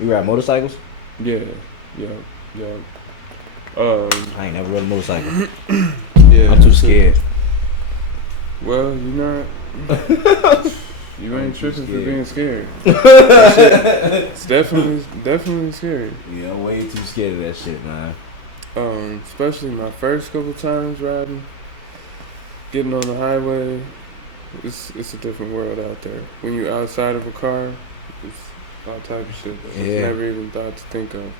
You ride motorcycles? Yeah, yeah, yeah. I ain't never rode a motorcycle. Yeah. I'm too scared. Well, you're not. You I'm ain't too tripping for scared. being scared. That shit, it's definitely scary. Yeah, I'm way too scared of that shit, man. Especially my first couple times riding, getting on the highway. It's a different world out there. When you're outside of a car, it's all type of shit that I Yeah. never even thought to think of.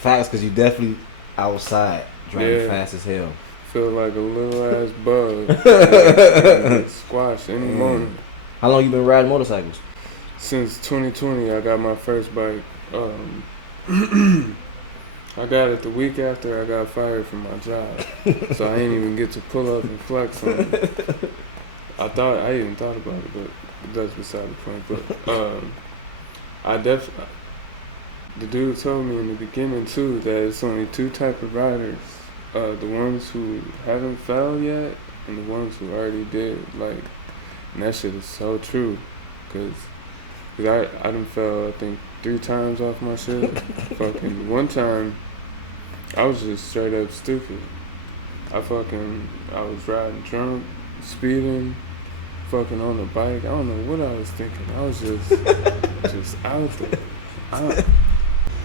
Facts, because you definitely outside driving Yeah, fast as hell. feel like a little ass bug. Get squashed any Man. moment. How long you been riding motorcycles? Since 2020, I got my first bike. I got it the week after I got fired from my job, so I ain't even get to pull up and flex on it. I even thought about it, but that's beside the point. But the dude told me in the beginning too that it's only two type of riders: the ones who haven't fell yet, and the ones who already did. Like, and that shit is so true, cause I done fell I think 3 times off my shit. Fucking one time, I was just straight up stupid. I was riding drunk, speeding, fucking on the bike. I don't know what I was thinking. I was just out there.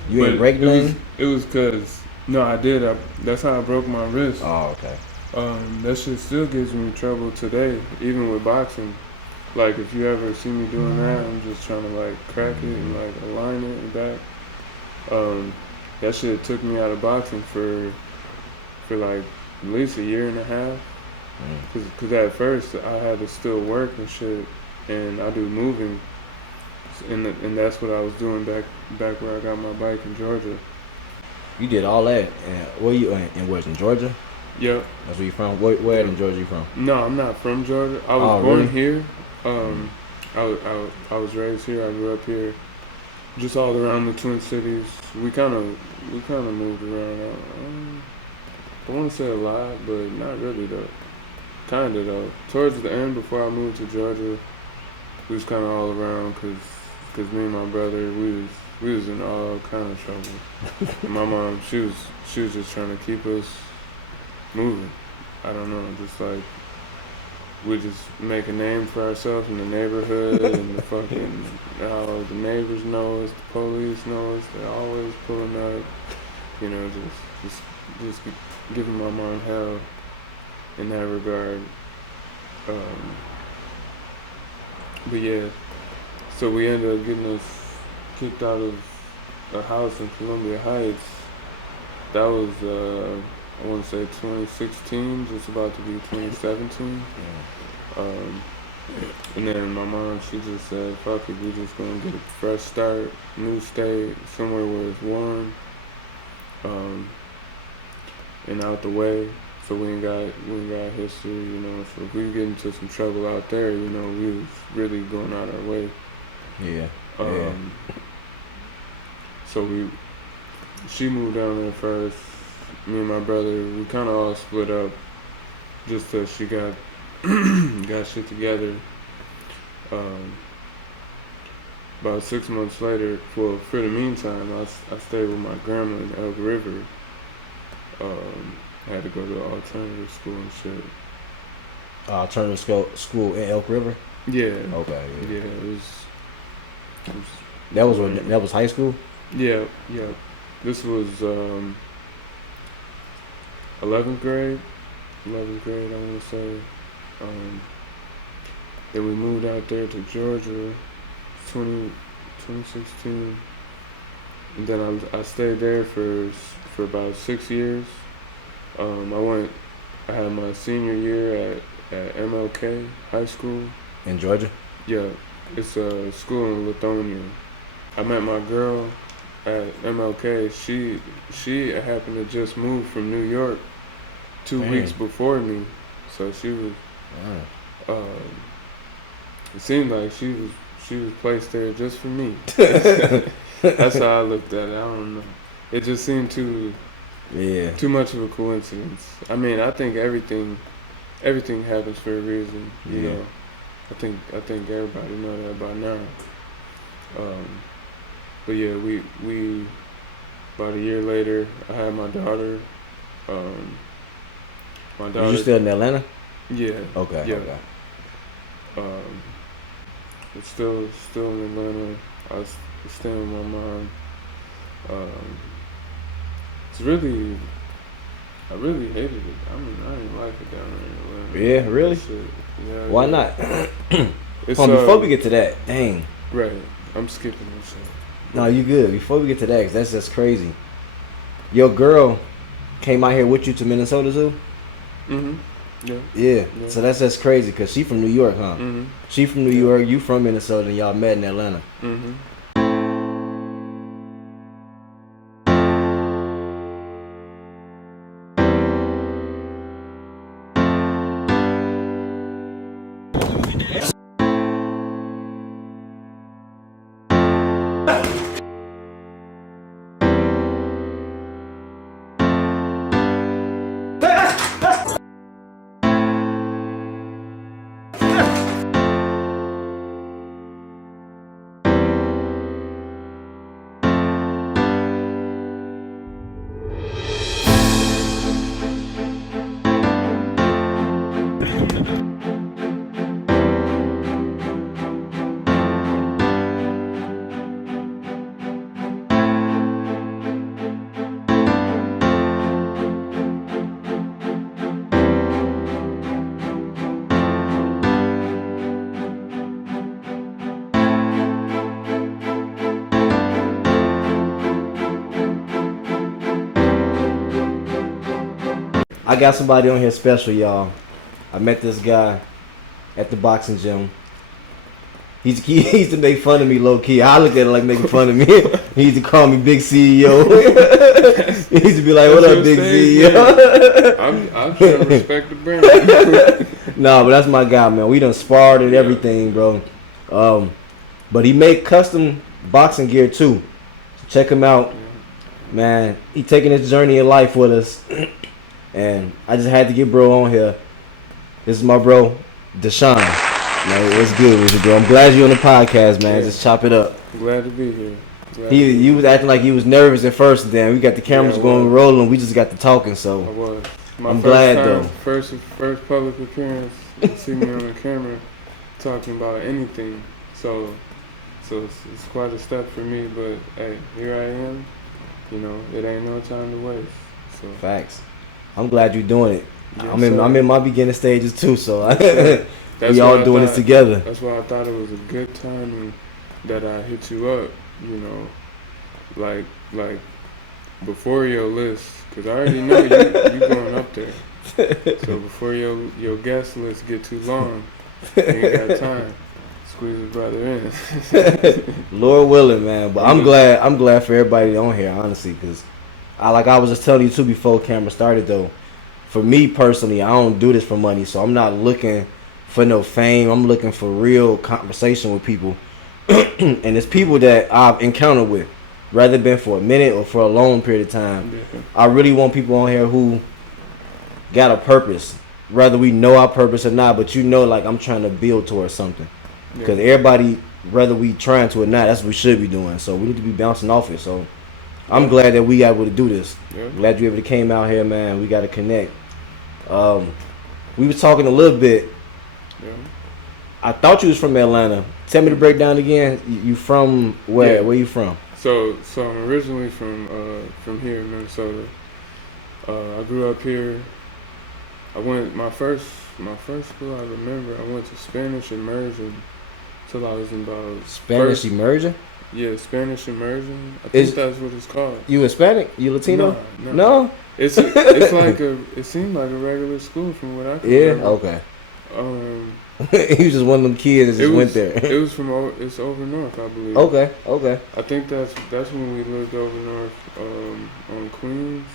You ain't break nothing? It was cause no, I did. That's how I broke my wrist. Oh, okay. That shit still gives me trouble today, even with boxing. Like, if you ever see me doing that, I'm just trying to like crack it and like align it and back. That shit took me out of boxing for like at least a year and a half. Cause at first I had to still work and shit, and I do moving, and that's what I was doing back where I got my bike in Georgia. You did all that. And where you in? Where's in Georgia? Yep. That's where you from? Where in Georgia you from? No, I'm not from Georgia. I was born really? here. I was raised here. I grew up here, just all around the Twin Cities. We kind of moved around. I want to say a lot, but not really though. Kinda though. Towards the end, before I moved to Georgia, we was kind of all around, cause me and my brother, we was in all kind of trouble. And my mom, she was just trying to keep us moving. I don't know, just like we just make a name for ourselves in the neighborhood, and the fucking how the neighbors know us, the police know us. They're always pulling up, you know, just giving my mom hell in that regard. But yeah, so we ended up getting us kicked out of a house in Columbia Heights. That was I want to say 2016, just about to be 2017. And then my mom, she just said, fuck it, we just gonna get a fresh start, new state, somewhere where it's warm, and out the way. So we ain't got history, you know. So if we get into some trouble out there, you know, we was really going out our way. Yeah. So she moved down there first. Me and my brother, we kind of all split up, just till she got got shit together. About 6 months later, well, for the meantime, I stayed with my grandma in Elk River. I had to go to alternative school and shit. Alternative school in Elk River? Yeah. Okay. Yeah, it was that was high school? Yeah. This was 11th grade. 11th grade, I want to say. Then we moved out there to Georgia, 2016, and then I stayed there for about 6 years. I had my senior year at MLK High School. In Georgia? Yeah, it's a school in Lithonia. I met my girl at MLK. She happened to just move from New York 2 weeks before me, so she was. It seemed like she was placed there just for me. That's how I looked at it. I don't know. It just seemed too much of a coincidence. I mean, I think everything happens for a reason. You know, I think everybody know that by now. but yeah, we about a year later, I had my daughter. My daughter. Are you still in Atlanta? Yeah. Okay. Yeah. Okay. It's still in Atlanta. I stay with my mom. It's really, I really hated it. I mean, I didn't like it down there in Atlanta. Yeah, really? Yeah. Why yeah. not? It's, Hold on, before we get to that, dang. Right. I'm skipping this. No, you good. Before we get to that, 'cause that's just crazy. Your girl came out here with you to Minnesota Zoo? Mhm. Yeah. Yeah. So that's just crazy because she from New York, huh? Mhm. She from New York, you from Minnesota, and y'all met in Atlanta. Mhm. I got somebody on here special, y'all. I met this guy at the boxing gym. He used to make fun of me low key. I looked at it like making fun of me. He used to call me Big CEO. He used to be like, "What up, Big CEO?" I'm trying to respect the brand. Nah, but that's my guy, man. We done sparred and everything, bro. But he make custom boxing gear too. So check him out, man. He taking his journey in life with us, and I just had to get bro on here. This is my bro, Deshaun. Man, what's good with you, bro? I'm glad you're on the podcast, man. Just chop it up. Glad to be here. You was acting like you was nervous at first, and then we got the cameras going rolling. We just got to talking, so I was. I'm glad though. First public appearance. You see me on the camera talking about anything. So it's quite a step for me. But hey, here I am. You know, it ain't no time to waste. So facts. I'm glad you're doing it. Yes, I'm in my beginning stages too, so we all doing this together. That's why I thought it was a good timing that I hit you up. You know, like before your list, because I already know you going up there. So before your guest list get too long, you ain't got time. Squeeze a brother in. Lord willing, man. But I'm glad for everybody on here, honestly, because I was just telling you too before camera started though. For me personally, I don't do this for money, so I'm not looking for no fame. I'm looking for real conversation with people, and it's people that I've encountered with, rather been for a minute or for a long period of time. Yeah. I really want people on here who got a purpose, whether we know our purpose or not. But you know, like I'm trying to build towards something, because everybody, whether we trying to or not, that's what we should be doing. So we need to be bouncing off it. So I'm glad that we able to do this. Yeah. Glad you able to came out here, man. We got to connect. We was talking a little bit. Yeah. I thought you was from Atlanta. Tell me the breakdown again. You from where? Yeah. Where you from? So I'm originally from here in Minnesota. I grew up here. I went my first school I remember. I went to Spanish immersion till I was in about Spanish immersion. Yeah, Spanish immersion. I think that's what it's called. You Hispanic? You Latino? No. It's like it seemed like a regular school from what I can remember. Okay. He was just one of them kids that just went there. It was it's over north, I believe. Okay. I think that's when we lived over north, on Queens.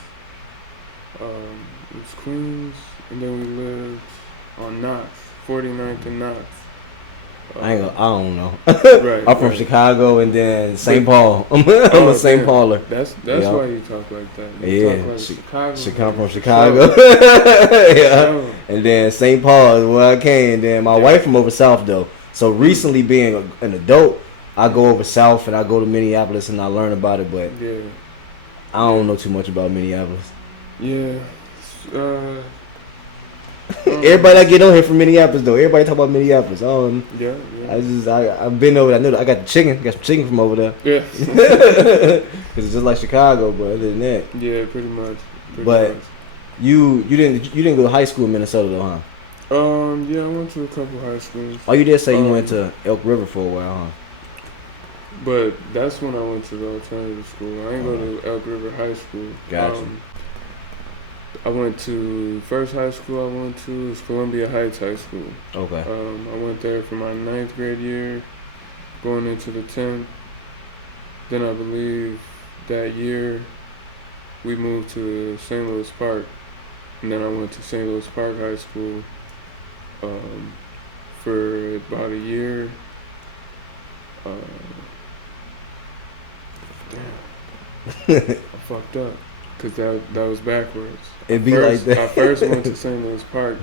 It's Queens, and then we lived on Knox, 49th and Knox. I don't know. Right, I'm from Chicago and then St. Paul. I'm a St. Pauler. That's why you talk like that. You talk like Chicago. I'm from Chicago. Yeah. And then St. Paul is where I came. And then my wife from over south though. So recently being an adult, I go over south and I go to Minneapolis and I learn about it, but Yeah. I don't know too much about Minneapolis. Yeah. Everybody I get on here from Minneapolis though. Everybody talk about Minneapolis. Yeah. I've been over there. I know I got the chicken. Got some chicken from over there. Yeah. Cause it's just like Chicago, but other than that. Yeah, pretty much. But you didn't go to high school in Minnesota though, huh? Yeah, I went to a couple high schools. Oh, you did say you went to Elk River for a while, huh? But that's when I went to the alternative school. I ain't go to Elk River High School. Gotcha. I went to first high school I went to is Columbia Heights High School. Okay. I went there for my 9th grade year, going into the 10th. Then I believe that year we moved to St. Louis Park, and then I went to St. Louis Park High School for about a year. Damn, I fucked up because that was backwards. It'd be like that. I first went to St. Louis Park,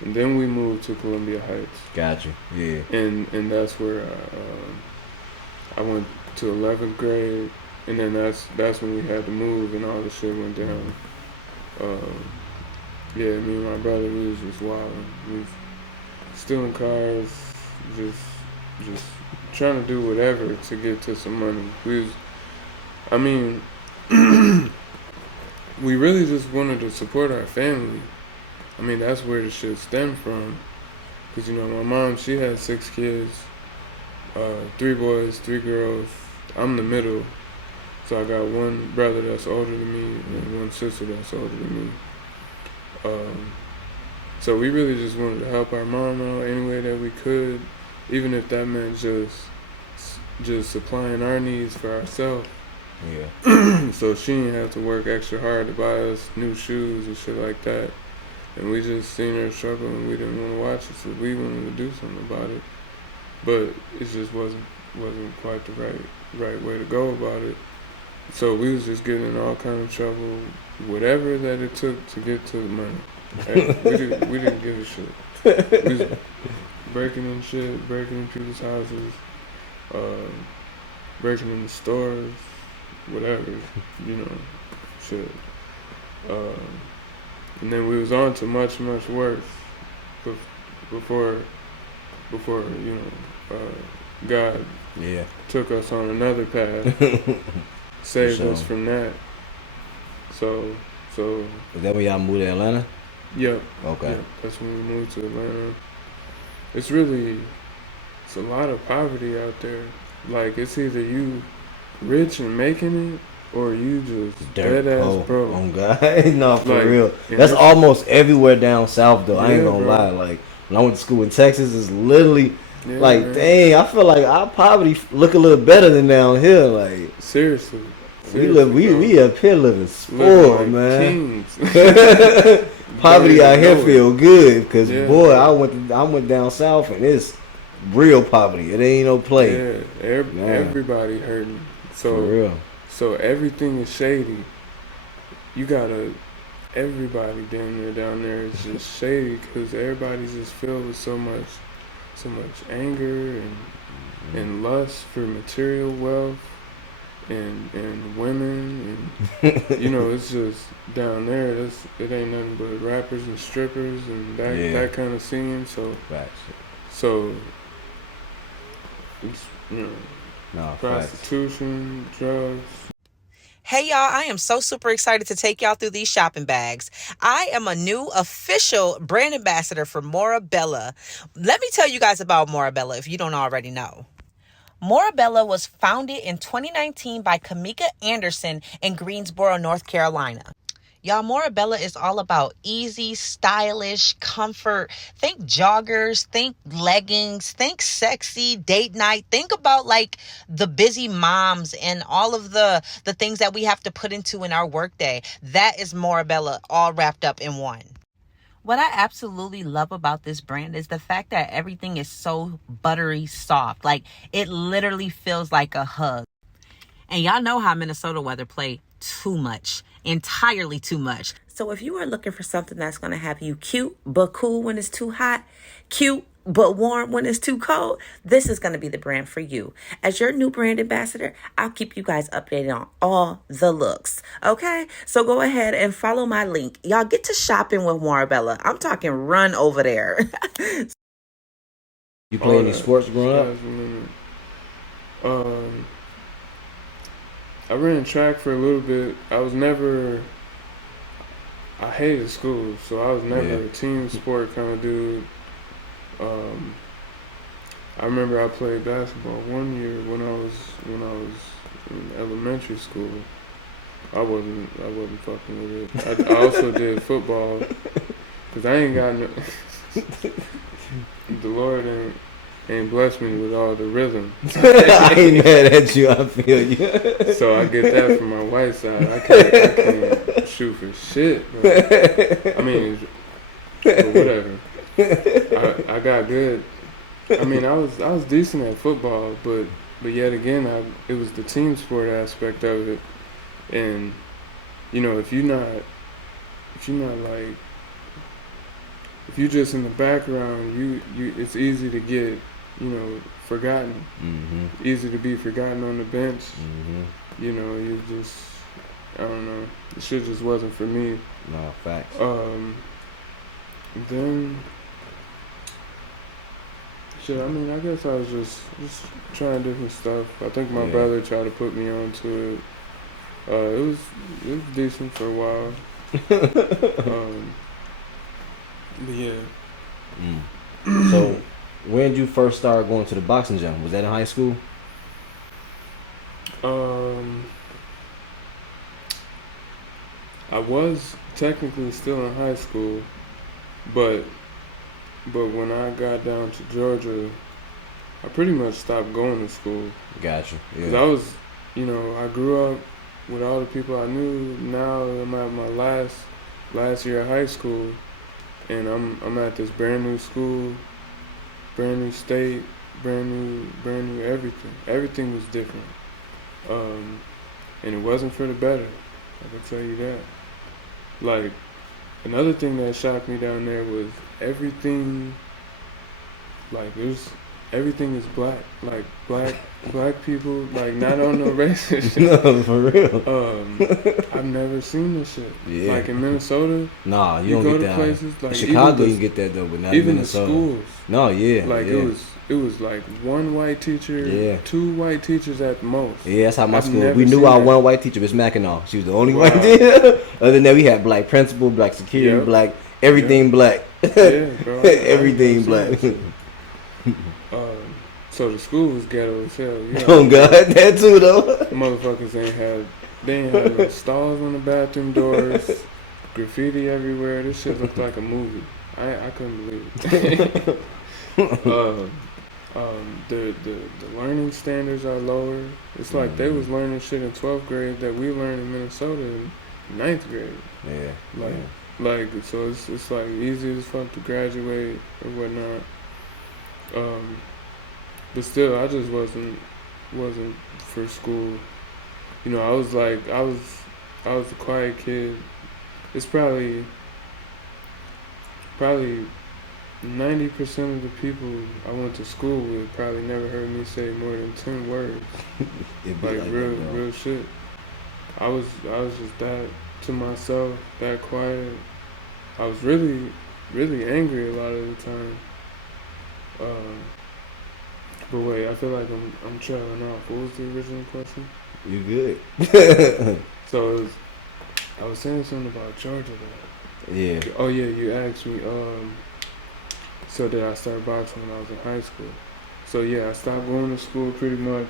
and then we moved to Columbia Heights. Gotcha. Yeah. And that's where I went to 11th grade, and then that's when we had to move and all the shit went down. Yeah, me and my brother, we was just wilding. We was stealing cars, just trying to do whatever to get to some money. We really just wanted to support our family. I mean, that's where the shit stemmed from. Because, my mom, she had 6 kids, 3 boys, 3 girls. I'm the middle. So I got one brother that's older than me and one sister that's older than me. So we really just wanted to help our mom out any way that we could, even if that meant just supplying our needs for ourselves. Yeah. So she didn't have to work extra hard to buy us new shoes and shit like that. And we just seen her struggle and we didn't want to watch it, so we wanted to do something about it. But it just wasn't quite the right way to go about it. So we was just getting in all kind of trouble, whatever that it took to get to the money. We didn't give a shit. We was breaking in shit, breaking in people's houses, breaking in the stores, whatever, shit. And then we was on to much, much worse before God took us on another path, saved us from that. So Is that when y'all moved to Atlanta? Yep. Okay. Yep, that's when we moved to Atlanta. It's a lot of poverty out there. Like, it's either you rich and making it, or you just dead ass broke. Oh God, no, for real. And that's almost everywhere down south, though. Yeah, I ain't gonna lie. Like, when I went to school in Texas, it's literally man. Dang, I feel like our poverty look a little better than down here. Like, seriously, we up here living spoiled, like man. Kings. Poverty out here feel good, cause boy, I went down south and it's real poverty. It ain't no play. Yeah, everybody hurting. So for real. So everything is shady. Everybody damn near down there is just shady because everybody's just filled with so much anger and lust for material wealth and women and it's just down there. It ain't nothing but rappers and strippers and that kind of scene. So it's, prostitution, drugs. Hey y'all, I am so super excited to take y'all through these shopping bags. I am a new official brand ambassador for Morabella. Let me tell you guys about Morabella if you don't already know. Morabella was founded in 2019 by Kamika Anderson in Greensboro, North Carolina. Y'all, Morabella is all about easy, stylish, comfort. Think joggers, think leggings, think sexy, date night. Think about like the busy moms and all of the things that we have to put into in our workday. That is Morabella all wrapped up in one. What I absolutely love about this brand is the fact that everything is so buttery soft. Like, it literally feels like a hug. And y'all know how Minnesota weather play too much, entirely too much. So if you are looking for something that's going to have you cute but cool when it's too hot, cute but warm when it's too cold, this is going to be the brand for you. As your new brand ambassador, I'll keep you guys updated on all the looks. Okay? So go ahead and follow my link. Y'all get to shopping with Marabella. I'm talking run over there. You play any sports growing up? I ran track for a little bit. I hated school, so I was never a team sport kind of dude. I remember I played basketball one year when I was in elementary school. I wasn't fucking with it. I also did football because I ain't got no. The Lord ain't blessed me with all the rhythm. I ain't mad at you. I feel you. So I get that from my white side. I can't shoot for shit. Bro. I mean, but whatever. I got good. I mean, I was decent at football, but yet again, it was the team sport aspect of it, and you know, if you're just in the background, you it's easy to get, you know, forgotten. Mm-hmm. Easy to be forgotten on the bench. Mm-hmm. You know, you just, I don't know, the shit just wasn't for me. No, facts. Then, shit, I mean, I guess I was just trying different stuff. I think my brother tried to put me onto it. It was decent for a while. But yeah. So, when did you first start going to the boxing gym? Was that in high school? I was technically still in high school, but when I got down to Georgia, I pretty much stopped going to school. Gotcha. Yeah. 'Cause I was, you know, I grew up with all the people I knew. Now I'm at my last year of high school, and I'm at this brand new school, brand new state, brand new everything. Everything was different, and it wasn't for the better. I can tell you that. Like, another thing that shocked me down there was everything. Like, everything is black. Like, black people, like, not on no racist shit. No, for real. I've never seen this shit. Yeah. Like, in Minnesota, Nah, you you don't go get to that. places like in Chicago, even you can get that though, but not in even the Minnesota. schools. No, yeah. Like, yeah. it was like one white teacher, two white teachers at the most. Yeah, that's how my I've school. never We knew seen our that. one white teacher, Miss Mackinac. She was the only Wow. white teacher. Other than that, we had black principal, black security, Yep. black everything, black. Yeah, bro. Everything I've never black. seen that shit. So the school was ghetto as hell. You know, Oh God, that too though. motherfuckers ain't had no stalls on the bathroom doors, graffiti everywhere. This shit looked like a movie. I couldn't believe it. The learning standards are lower. It's like they was learning shit in 12th grade that we learned in Minnesota in 9th grade. Yeah. Like so it's like easy as fuck to graduate or whatnot. But still, I just wasn't for school. You know, I was a quiet kid. It's probably 90% of the people I went to school with probably never heard me say more than 10 words. Like real shit. I was just that to myself, that quiet. I was really, really angry a lot of the time. But wait, I feel like I'm trailing off. What was the original question? You good? So I was saying something about Georgia though. Yeah. Oh yeah, you asked me. So did I start boxing when I was in high school? So yeah, I stopped going to school pretty much.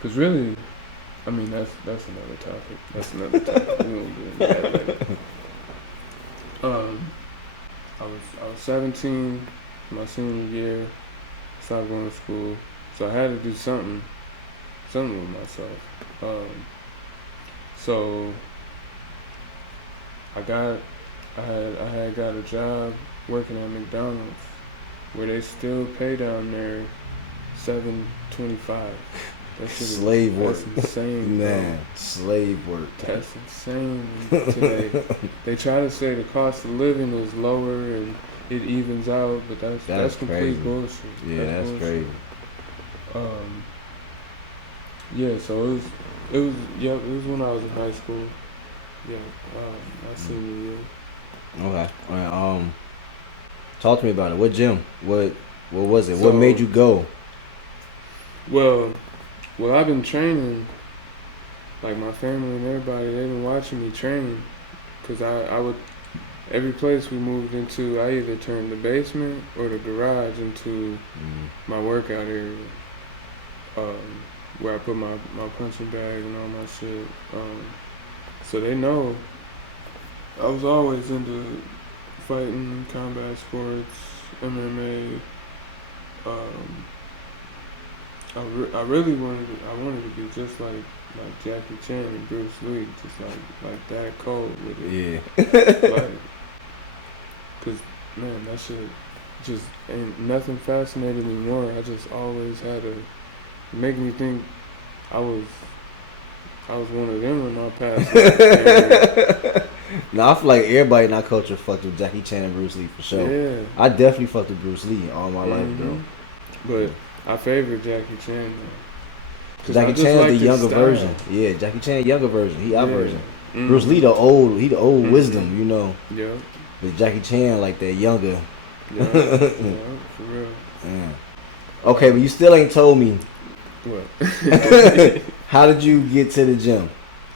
Cause really, I mean that's another topic. That's another topic. We won't get into that later. I was 17 my senior year, stopped going to school, so I had to do something with myself. So I had got a job working at McDonald's, where they still pay down there $7.25. That shit slave work. That's insane, man. Slave work. That's insane today. They try to say the cost of living is lower and it evens out, but that's complete crazy. bullshit. Yeah, that's bullshit. crazy. Yeah, so it was when I was in high school. Yeah, my senior year. Okay. All right, talk to me about it. What gym? What was it? So, what made you go? Well, I've been training. Like my family and everybody, they've been watching me train. Cause I would, every place we moved into, I either turned the basement or the garage into my workout area. Where I put my punching bag and all my shit. So they know I was always into fighting, combat sports, MMA. I really wanted to be just like Jackie Chan and Bruce Lee, just like that cold with it. Yeah. Like, cause man, that shit just ain't nothing fascinated me more. I just always had to make me think I was one of them in my past life. Now I feel like everybody in our culture fucked with Jackie Chan and Bruce Lee for sure. Yeah. I definitely fucked with Bruce Lee all my life, bro. But I favor Jackie Chan though. Jackie Chan the younger version. Yeah, Jackie Chan younger version. He our version. Bruce Lee the old wisdom, you know. Yeah. But Jackie Chan like that younger. Yeah, for real. Yeah. Okay, but you still ain't told me. What? How did you get to the gym?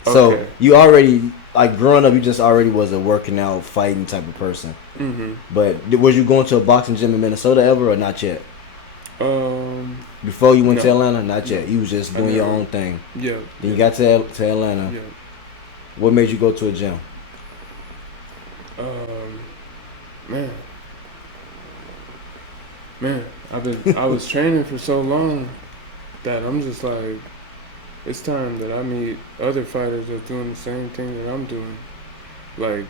So you already, like growing up, you just already was a working out, fighting type of person. But was you going to a boxing gym in Minnesota ever or not yet? Before you went to Atlanta, not yet. You was just doing your own thing. Yeah. Then you got to Atlanta. Yeah. What made you go to a gym? Man, I was training for so long that I'm just like, it's time that I meet other fighters that's doing the same thing that I'm doing. Like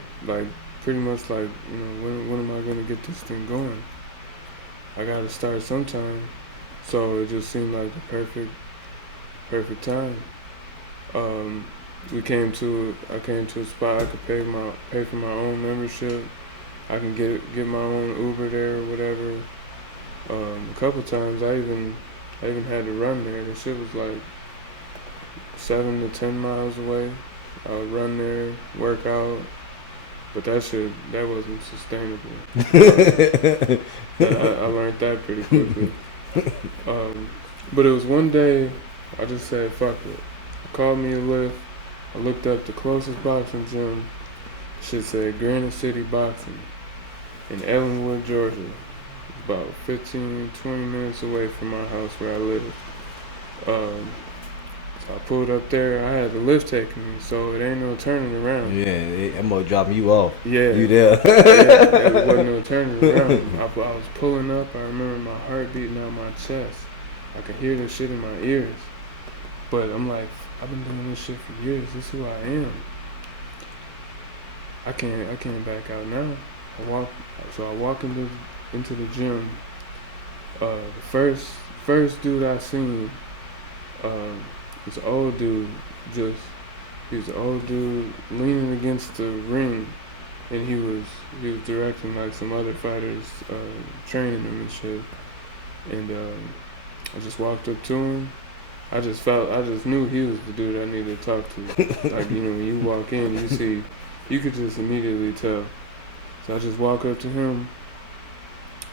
pretty much like, you know, when am I gonna get this thing going? I gotta start sometime. So it just seemed like the perfect time. I came to a spot I could pay for my own membership. I can get my own Uber there or whatever. A couple times I even had to run there. The shit was like 7 to 10 miles away. I would run there, work out, but that wasn't sustainable. I learned that pretty quickly. But it was one day I just said, fuck it. I called me a lift. I looked up the closest boxing gym. Shit said Granite City Boxing in Ellenwood, Georgia. About 15, 20 minutes away from my house where I live. So I pulled up there. I had the lift taking me, so it ain't no turning around. Yeah, I'm gonna drop you off. Yeah. You there. There wasn't no turning around. I was pulling up. I remember my heart beating out my chest. I could hear this shit in my ears. But I'm like, I've been doing this shit for years. This is who I am. I can't back out now. I walk into the gym. The first dude I seen, was an old dude. He was an old dude leaning against the ring, and he was directing like some other fighters, training them and shit. And I just walked up to him. I just knew he was the dude I needed to talk to. Like, you know, when you walk in, you could just immediately tell. So I just walk up to him,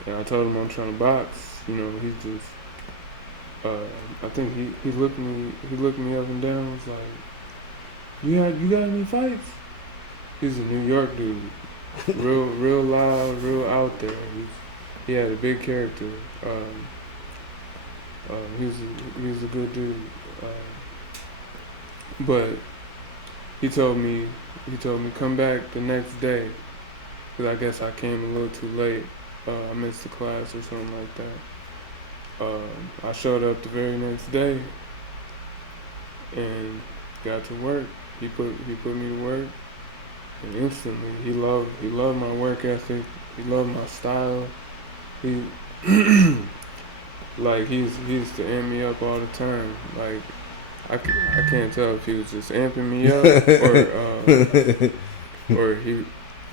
and I told him I'm trying to box. You know, he just, I think he looked me up and down. Was like, you got any fights? He's a New York dude, real loud, real out there. He had a big character. He's a good dude. But he told me come back the next day, because I guess I came a little too late. I missed the class or something like that. I showed up the very next day and got to work. He put me to work, and instantly he loved my work ethic. He loved my style. Like he used to amp me up all the time. Like I can't tell if he was just amping me up or he.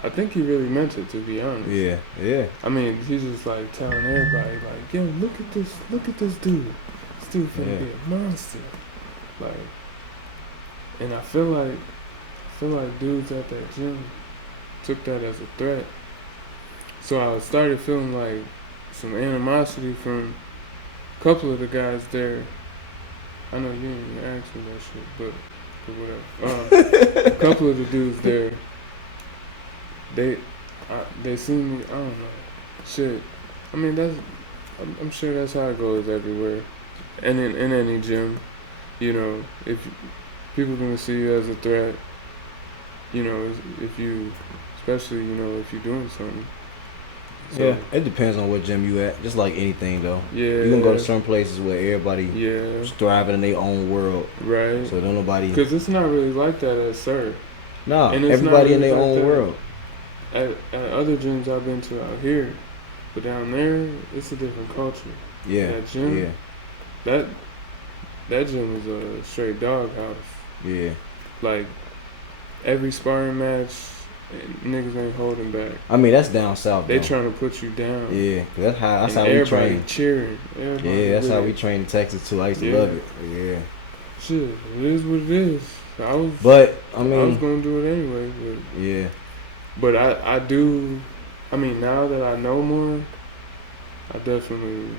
I think he really meant it, to be honest. Yeah, yeah. I mean, he's just like telling everybody, like, yo, look at this dude. This dude finna be a monster. Like, and I feel like dudes at that gym took that as a threat. So I started feeling like some animosity from a couple of the guys there. I know you didn't even ask me that shit, but whatever. A couple of the dudes there, they see me. I don't know. Shit. I mean, I'm sure that's how it goes everywhere, and in any gym, you know, if people gonna see you as a threat, you know, if you, especially, you know, if you're doing something. So, yeah, it depends on what gym you at. Just like anything, though. Yeah. You can go to certain places where everybody is thriving in their own world. Right. So don't nobody. Because it's not really like that at Sir. Nah, and it's everybody in their like own that world. At other gyms I've been to out here, but down there, it's a different culture. Yeah. That gym, yeah. That gym is a straight doghouse. Yeah. Like, every sparring match, niggas ain't holding back. I mean, that's down south. They though. trying to put you down. Yeah, that's how we everybody train. Cheering. Everybody Yeah, that's how really, we train in Texas too. I used to love it. Yeah. Shit, it is what it is. I was gonna do it anyway. But, yeah. But I do. I mean, now that I know more, I definitely.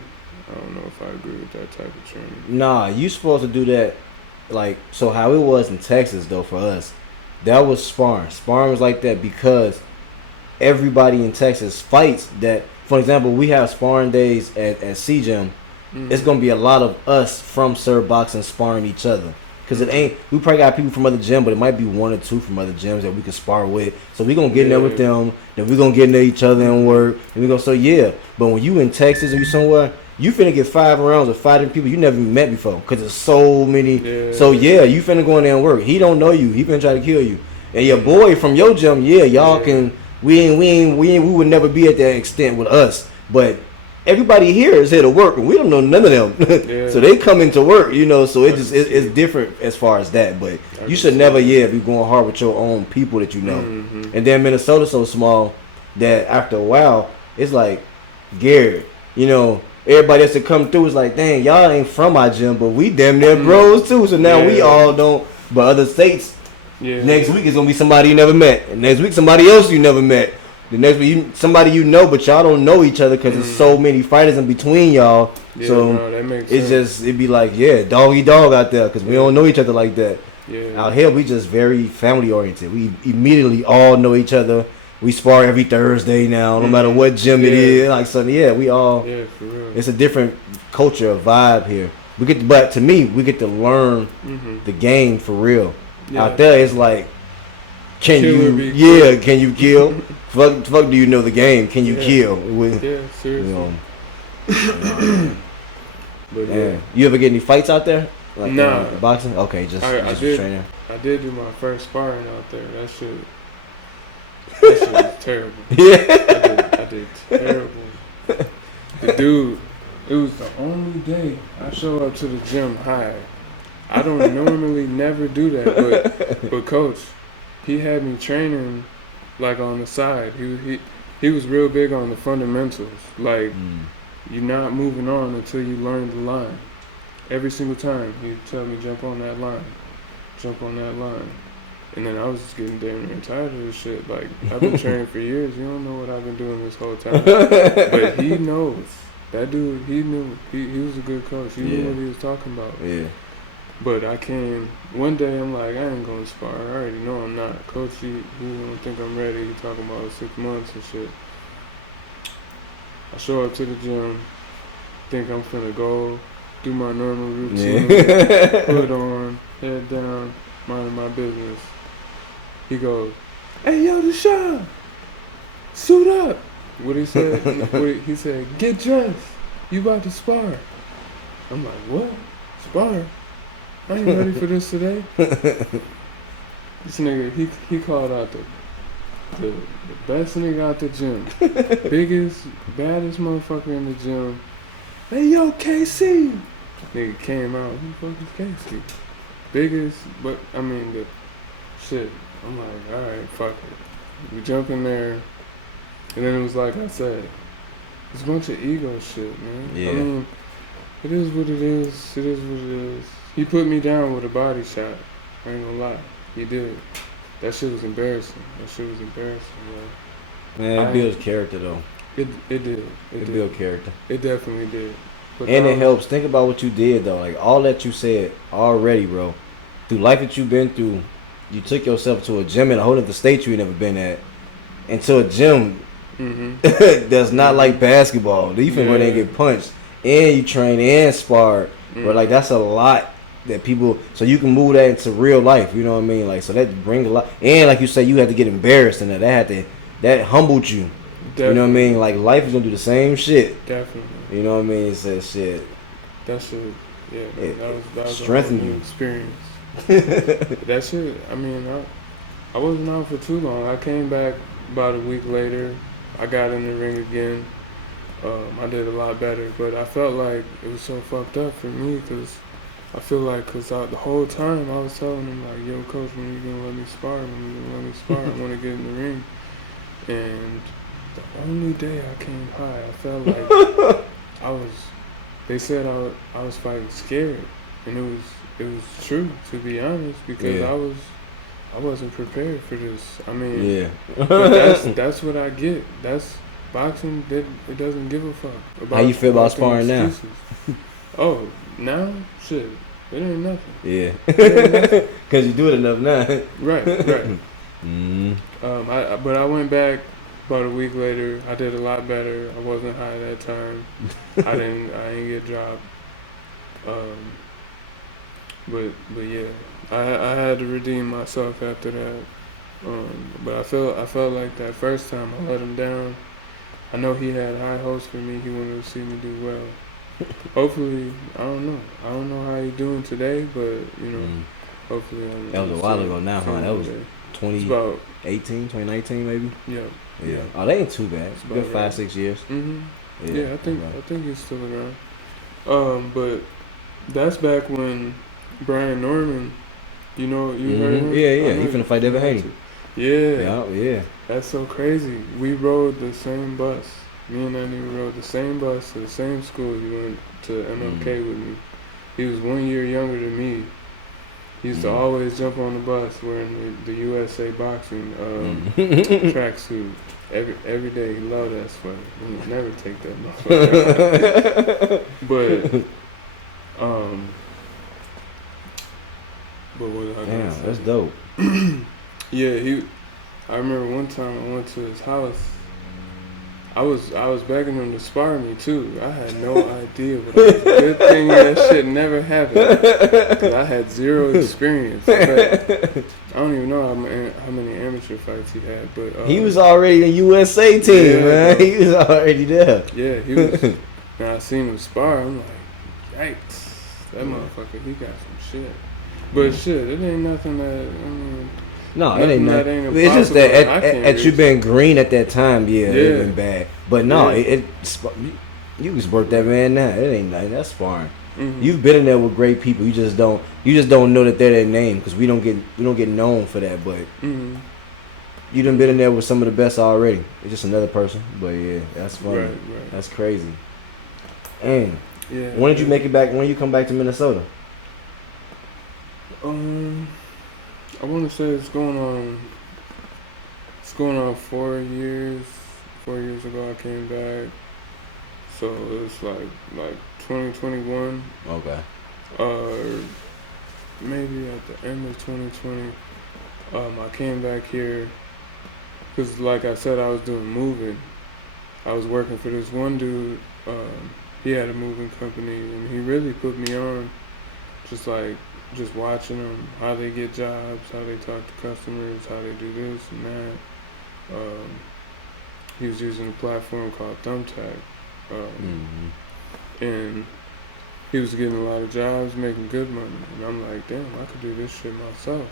I don't know if I agree with that type of training. Nah, you supposed to do that. Like, so how it was in Texas though for us, that was sparring. Sparring was like that because everybody in Texas fights that. For example, we have sparring days at C Gym. Mm-hmm. It's gonna be a lot of us from Sir Boxing sparring each other. Cause it ain't. We probably got people from other gyms, but it might be one or two from other gyms that we can spar with. So we gonna get in there with them. Then we gonna get in there each other and work. And we gonna say yeah. But when you in Texas or you somewhere, you finna get 5 rounds of fighting people you never even met before. Cause there's so many. Yeah. So yeah, you finna go in there and work. He don't know you. He finna try to kill you. And your boy from your gym, y'all can. We would never be at that extent with us. But everybody here is here to work, and we don't know none of them. So they come into work, you know. So it's different as far as that. But you should never, be going hard with your own people that you know. Mm-hmm. And then Minnesota's so small that after a while, it's like Garrett, you know. Everybody has to come through. It's like, dang, y'all ain't from my gym, but we damn near bros too. So now we all don't. But other states, next week is gonna be somebody you never met, and next week somebody else you never met. The next week, somebody you know, but y'all don't know each other because there's so many fighters in between y'all. Yeah, so no, that makes sense. It'd be like, dog eat dog out there because we don't know each other like that. Yeah. Out here, we just very family oriented. We immediately all know each other. We spar every Thursday now, no matter what gym it is. Like so, we all. Yeah, for real. It's a different culture, vibe here. But to me, we get to learn the game for real. Yeah. Out there, it's like, can you kill? Fuck, do you know the game? Can you kill? Seriously. You know, but you ever get any fights out there? Like, nah. Boxing? Okay, just training. I did do my first sparring out there. That shit was terrible. Yeah. I did terrible. The dude, it was the only day I show up to the gym high. I don't normally never do that, but coach, he had me training like on the side. He was real big on the fundamentals. Like you're not moving on until you learn the line. Every single time he'd tell me jump on that line. And then I was just getting damn near tired of this shit. Like I've been training for years. You don't know what I've been doing this whole time. But he knows. That dude, he knew. He was a good coach. He knew what he was talking about. Yeah. But one day I'm like, I ain't gonna spar. I already know I'm not. Coach, he don't think I'm ready. He talking about 6 months and shit. I show up to the gym, think I'm finna go, do my normal routine, hood on, head down, minding my business. He goes, hey, yo, Deshaun, suit up. What he said? He said, get dressed. You about to spar. I'm like, what? Spar? I ain't ready for this today. This nigga, he called out the best nigga out the gym. Biggest, baddest motherfucker in the gym. Hey, yo, KC. Nigga came out. Who the fuck is KC? Biggest, but I mean, the shit. I'm like, alright, fuck it. We jump in there, and then it was like I said, it's a bunch of ego shit, man. Yeah. I mean, it is what it is. It is what it is. He put me down with a body shot. I ain't gonna lie. He did. That shit was embarrassing. Bro. Man, it builds character though. It did. It builds character. It definitely did. But And it helps. Think about what you did though. Like all that you said already, bro. Through life that you've been through, you took yourself to a gym in a whole other state you ain't never been at, and to a gym that's not like basketball. You finna go there and get punched, and you train and spar. But like that's a lot that people. So you can move that into real life. You know what I mean? Like so that brings a lot. And like you said, you had to get embarrassed in that humbled you. Definitely. You know what I mean? Like life is gonna do the same shit. Definitely. You know what I mean? It's that shit. That shit. Yeah. It that was strengthened a whole new you. experience. That shit. I mean, I wasn't out for too long. I came back about a week later. I got in the ring again. I did a lot better, but I felt like it was so fucked up for me because I feel like the whole time I was telling him like, yo, coach, when you gonna let me spar? I want to get in the ring. And the only day I came high, I felt like they said I was fighting scared, and it was true, to be honest, because I wasn't prepared for this. I mean, but that's what I get. That's boxing. It doesn't give a fuck about. How you feel about sparring now? Oh, now shit, it ain't nothing. Yeah, because you do it enough now. Right. But I went back about a week later. I did a lot better. I wasn't high that time. I didn't get dropped. But yeah, I had to redeem myself after that. But I felt like that first time I let him down. I know he had high hopes for me. He wanted to see me do well. Hopefully, I don't know how he's doing today, but hopefully. That was a while ago now, huh? That was 2018, 2019 maybe. Yeah. Oh, that ain't too bad. It's good 5-6 years. Yeah, I think he's still around. But that's back when Brian Norman, you heard him? Yeah. He finna fight Devin Haney. Yeah. That's so crazy. We rode the same bus. Me and that nigga rode the same bus to the same school. He went to MLK with me. He was 1 year younger than me. He used to always jump on the bus wearing the USA Boxing tracksuit. Every day he loved that sweater. He would never take that motherfucker. But what was I gonna say? That's dope. Yeah, I remember one time I went to his house. I was begging him to spar me too. I had no idea what I was. Good thing that shit never happened. Cause I had zero experience. I don't even know how many amateur fights he had, but he was already in USA team, man. Bro. He was already there. Yeah, he was. And I seen him spar. I'm like, yikes, that motherfucker, he got some shit. But shit, it ain't nothing that No, it ain't nothing. It's just impossible that I can't at you reach. been green at that time, it been bad. But no, you can work that man now. It ain't nothing. That's sparring. You've been in there with great people. You just don't know that they're their name because we don't get known for that. But you done been in there with some of the best already. It's just another person. But yeah, that's funny. Right. That's crazy. And when did you make it back? When did you come back to Minnesota? I want to say it's going on 4 years. 4 years ago I came back, so it's like 2021. Okay. Maybe at the end of 2020, I came back here because, like I said, I was doing moving. I was working for this one dude. He had a moving company, and he really put me on. Just watching them, how they get jobs, how they talk to customers, how they do this and that. He was using a platform called Thumbtack. And he was getting a lot of jobs, making good money. And I'm like, damn, I could do this shit myself.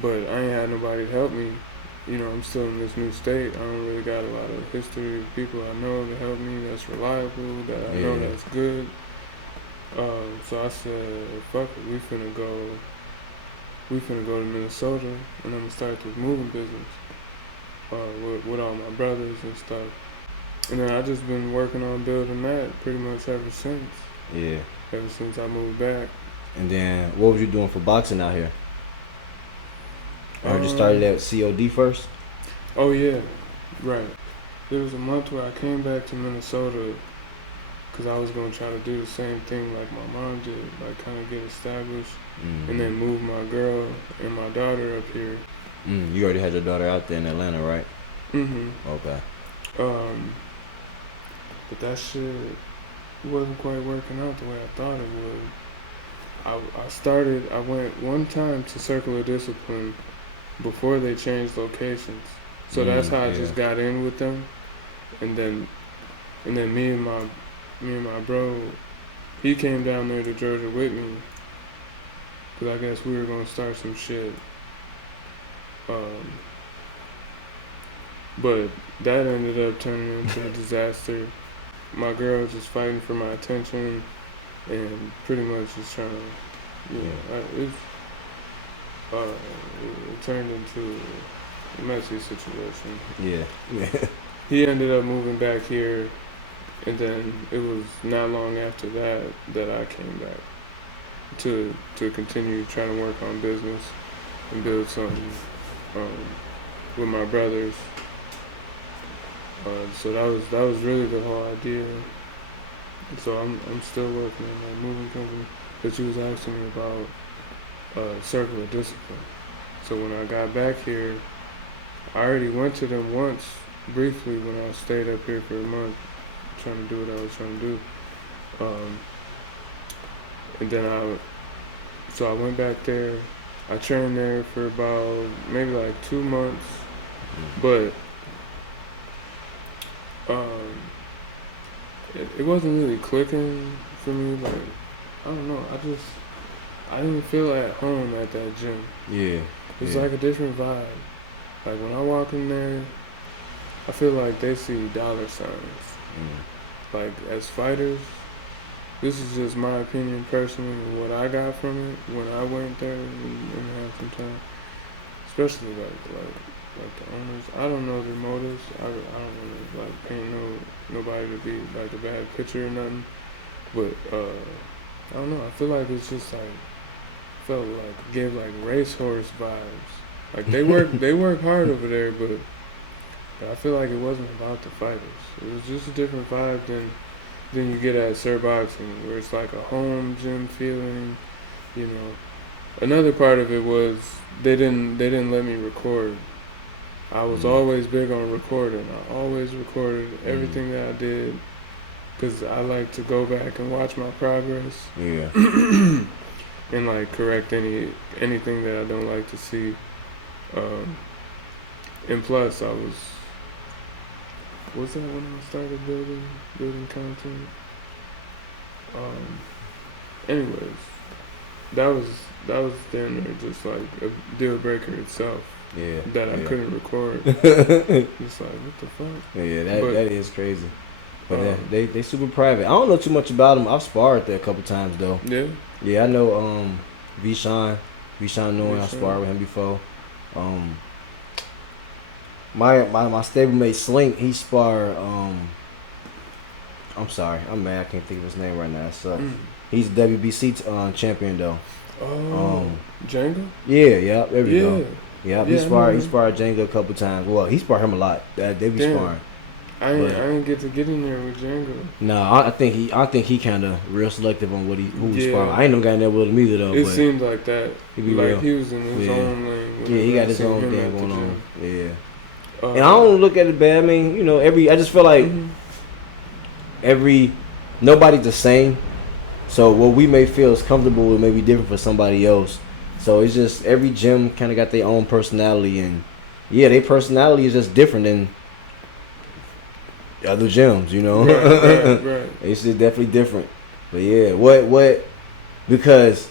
But I ain't had nobody to help me. I'm still in this new state. I don't really got a lot of history of people I know to help me that's reliable, that I know that's good. So I said, fuck it, we finna go to Minnesota, and I'm gonna start this moving business with all my brothers and stuff. And then I just been working on building that pretty much ever since. Yeah. Ever since I moved back. And then, what was you doing for boxing out here? I heard you started at COD first? Oh, yeah. Right. There was a month where I came back to Minnesota because I was going to try to do the same thing like my mom did, like kind of get established, and then move my girl and my daughter up here. You already had your daughter out there in Atlanta, right? Mm-hmm. Okay. But that shit wasn't quite working out the way I thought it would. I went one time to Circle of Discipline before they changed locations. So that's how I just got in with them. And then me and my bro, he came down there to Georgia with me. Cause I guess we were gonna start some shit. But that ended up turning into a disaster. My girl was just fighting for my attention and pretty much just trying to, it turned into a messy situation. Yeah. He ended up moving back here, and then it was not long after that I came back to continue trying to work on business and build something with my brothers. So that was really the whole idea. So I'm still working on that moving company that you was asking me about, Circle of Discipline. So when I got back here, I already went to them once briefly when I stayed up here for a month trying to do what I was trying to do. And then I went back there. I trained there for about maybe like 2 months, but it wasn't really clicking for me. Like, I don't know. I didn't feel at home at that gym. Yeah. It's like a different vibe. Like when I walk in there, I feel like they see dollar signs. Like as fighters, this is just my opinion personally, what I got from it when I went there and had some time. Especially like the owners. I don't know their motives. I don't want to like paint nobody to be like a bad picture or nothing. But I don't know. I feel like it's just like gave like racehorse vibes. Like they work hard over there, but I feel like it wasn't about the fighters. It was just a different vibe than you get at Sir Boxing, where it's like a home gym feeling. Another part of it was they didn't let me record. I was always big on recording. I always recorded everything that I did because I like to go back and watch my progress. Yeah. And like correct anything that I don't like to see. And plus, was that when I started building content? Anyways, that was then just like a deal breaker itself. Yeah. That I couldn't record. It's like, what the fuck? Yeah, that is crazy. But they super private. I don't know too much about them. I've sparred there a couple times though. Yeah. Yeah, I know Deshaun Ware. I sparred with him before. My stablemate Slink, he sparred. I'm sorry, I'm mad. I can't think of his name right now. It sucks. He's the WBC champion though. Django? Yeah, there we go. Yeah, he sparred Django a couple times. Well, he sparred him a lot. They be sparring. I didn't get to get in there with Django. No, I think he kind of real selective on who he's sparring. I ain't no got in there with him either though. It seemed like that. He be like real. He was in his own lane. Yeah, he got his own thing going on. Yeah. And I don't look at it bad. I mean, I just feel like nobody's the same. So what we may feel is comfortable may be different for somebody else. So it's just every gym kind of got their own personality, and their personality is just different than other gyms. Right. It's just definitely different. But yeah, what because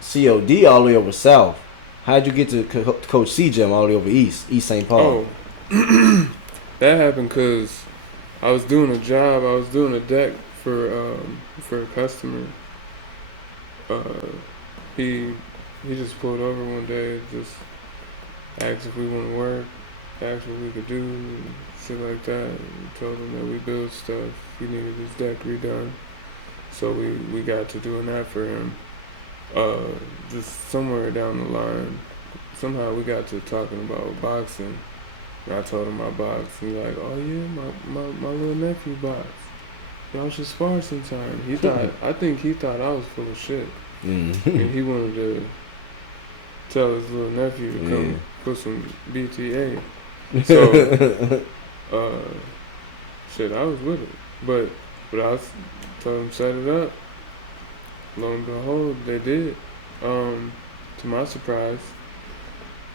COD all the way over south. How'd you get to Coach C gym all the way over East St. Paul? Oh, that happened because I was doing a job. I was doing a deck for a customer. He just pulled over one day, just asked if we want to work, asked what we could do, and shit like that. We told him that we build stuff. He needed his deck redone, so we got to doing that for him. Just somewhere down the line, somehow we got to talking about boxing. And I told him I box. He's like, "Oh yeah, my little nephew box. Y'all should spar sometime." I think he thought I was full of shit, and he wanted to tell his little nephew to come put some BTA. So, shit, I was with it, but I told him set it up. Lo and behold, they did. To my surprise.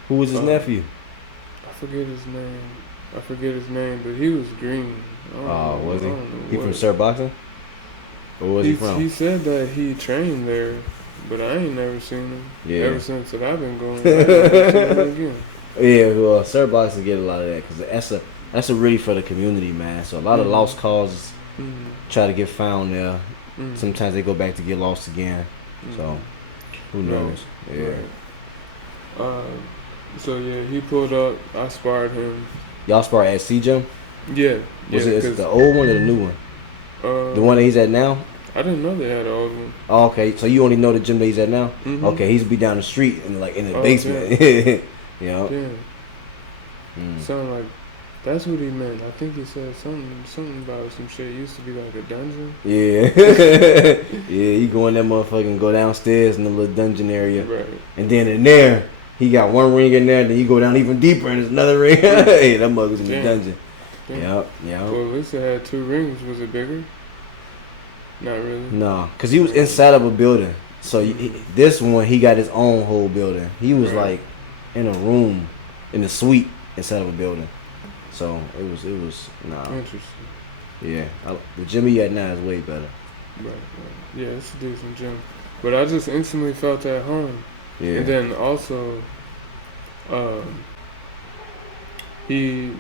Who was his nephew? I forget his name, but he was green. Was he? He from Sir Boxing? Or was he from? He said that he trained there, but I ain't never seen him. Yeah. Ever since that I've been going, I ain't never seen him again. Yeah, well, Sir Boxing get a lot of that because that's a really for the community, man. So a lot of lost causes try to get found there. Sometimes they go back to get lost again. So who knows? Right. Yeah. Right. So yeah, he pulled up. I sparred him. Y'all spar at C Gym? Yeah. Was it the old one or the new one? The one that he's at now? I didn't know they had an old one. Oh, okay. So you only know the gym that he's at now? Mm-hmm. Okay, he's be down the street and like in the basement. Yeah. Sound like that's what he meant. I think he said something about some shit. It used to be like a dungeon. Yeah. Yeah, you go in that motherfucker and go downstairs in the little dungeon area. Right. And then in there, he got one ring in there, then you go down even deeper and there's another ring. Hey, that mug was in the dungeon. Yep. Well, at least it had 2 rings. Was it bigger? Not really. No, because he was inside of a building. So this one, he got his own whole building. He was like in a room, in a suite inside of a building. So it was Interesting. Yeah, the gym he at now is way better. Right. Yeah, it's a decent gym. But I just instantly felt at home. Yeah. And then also, he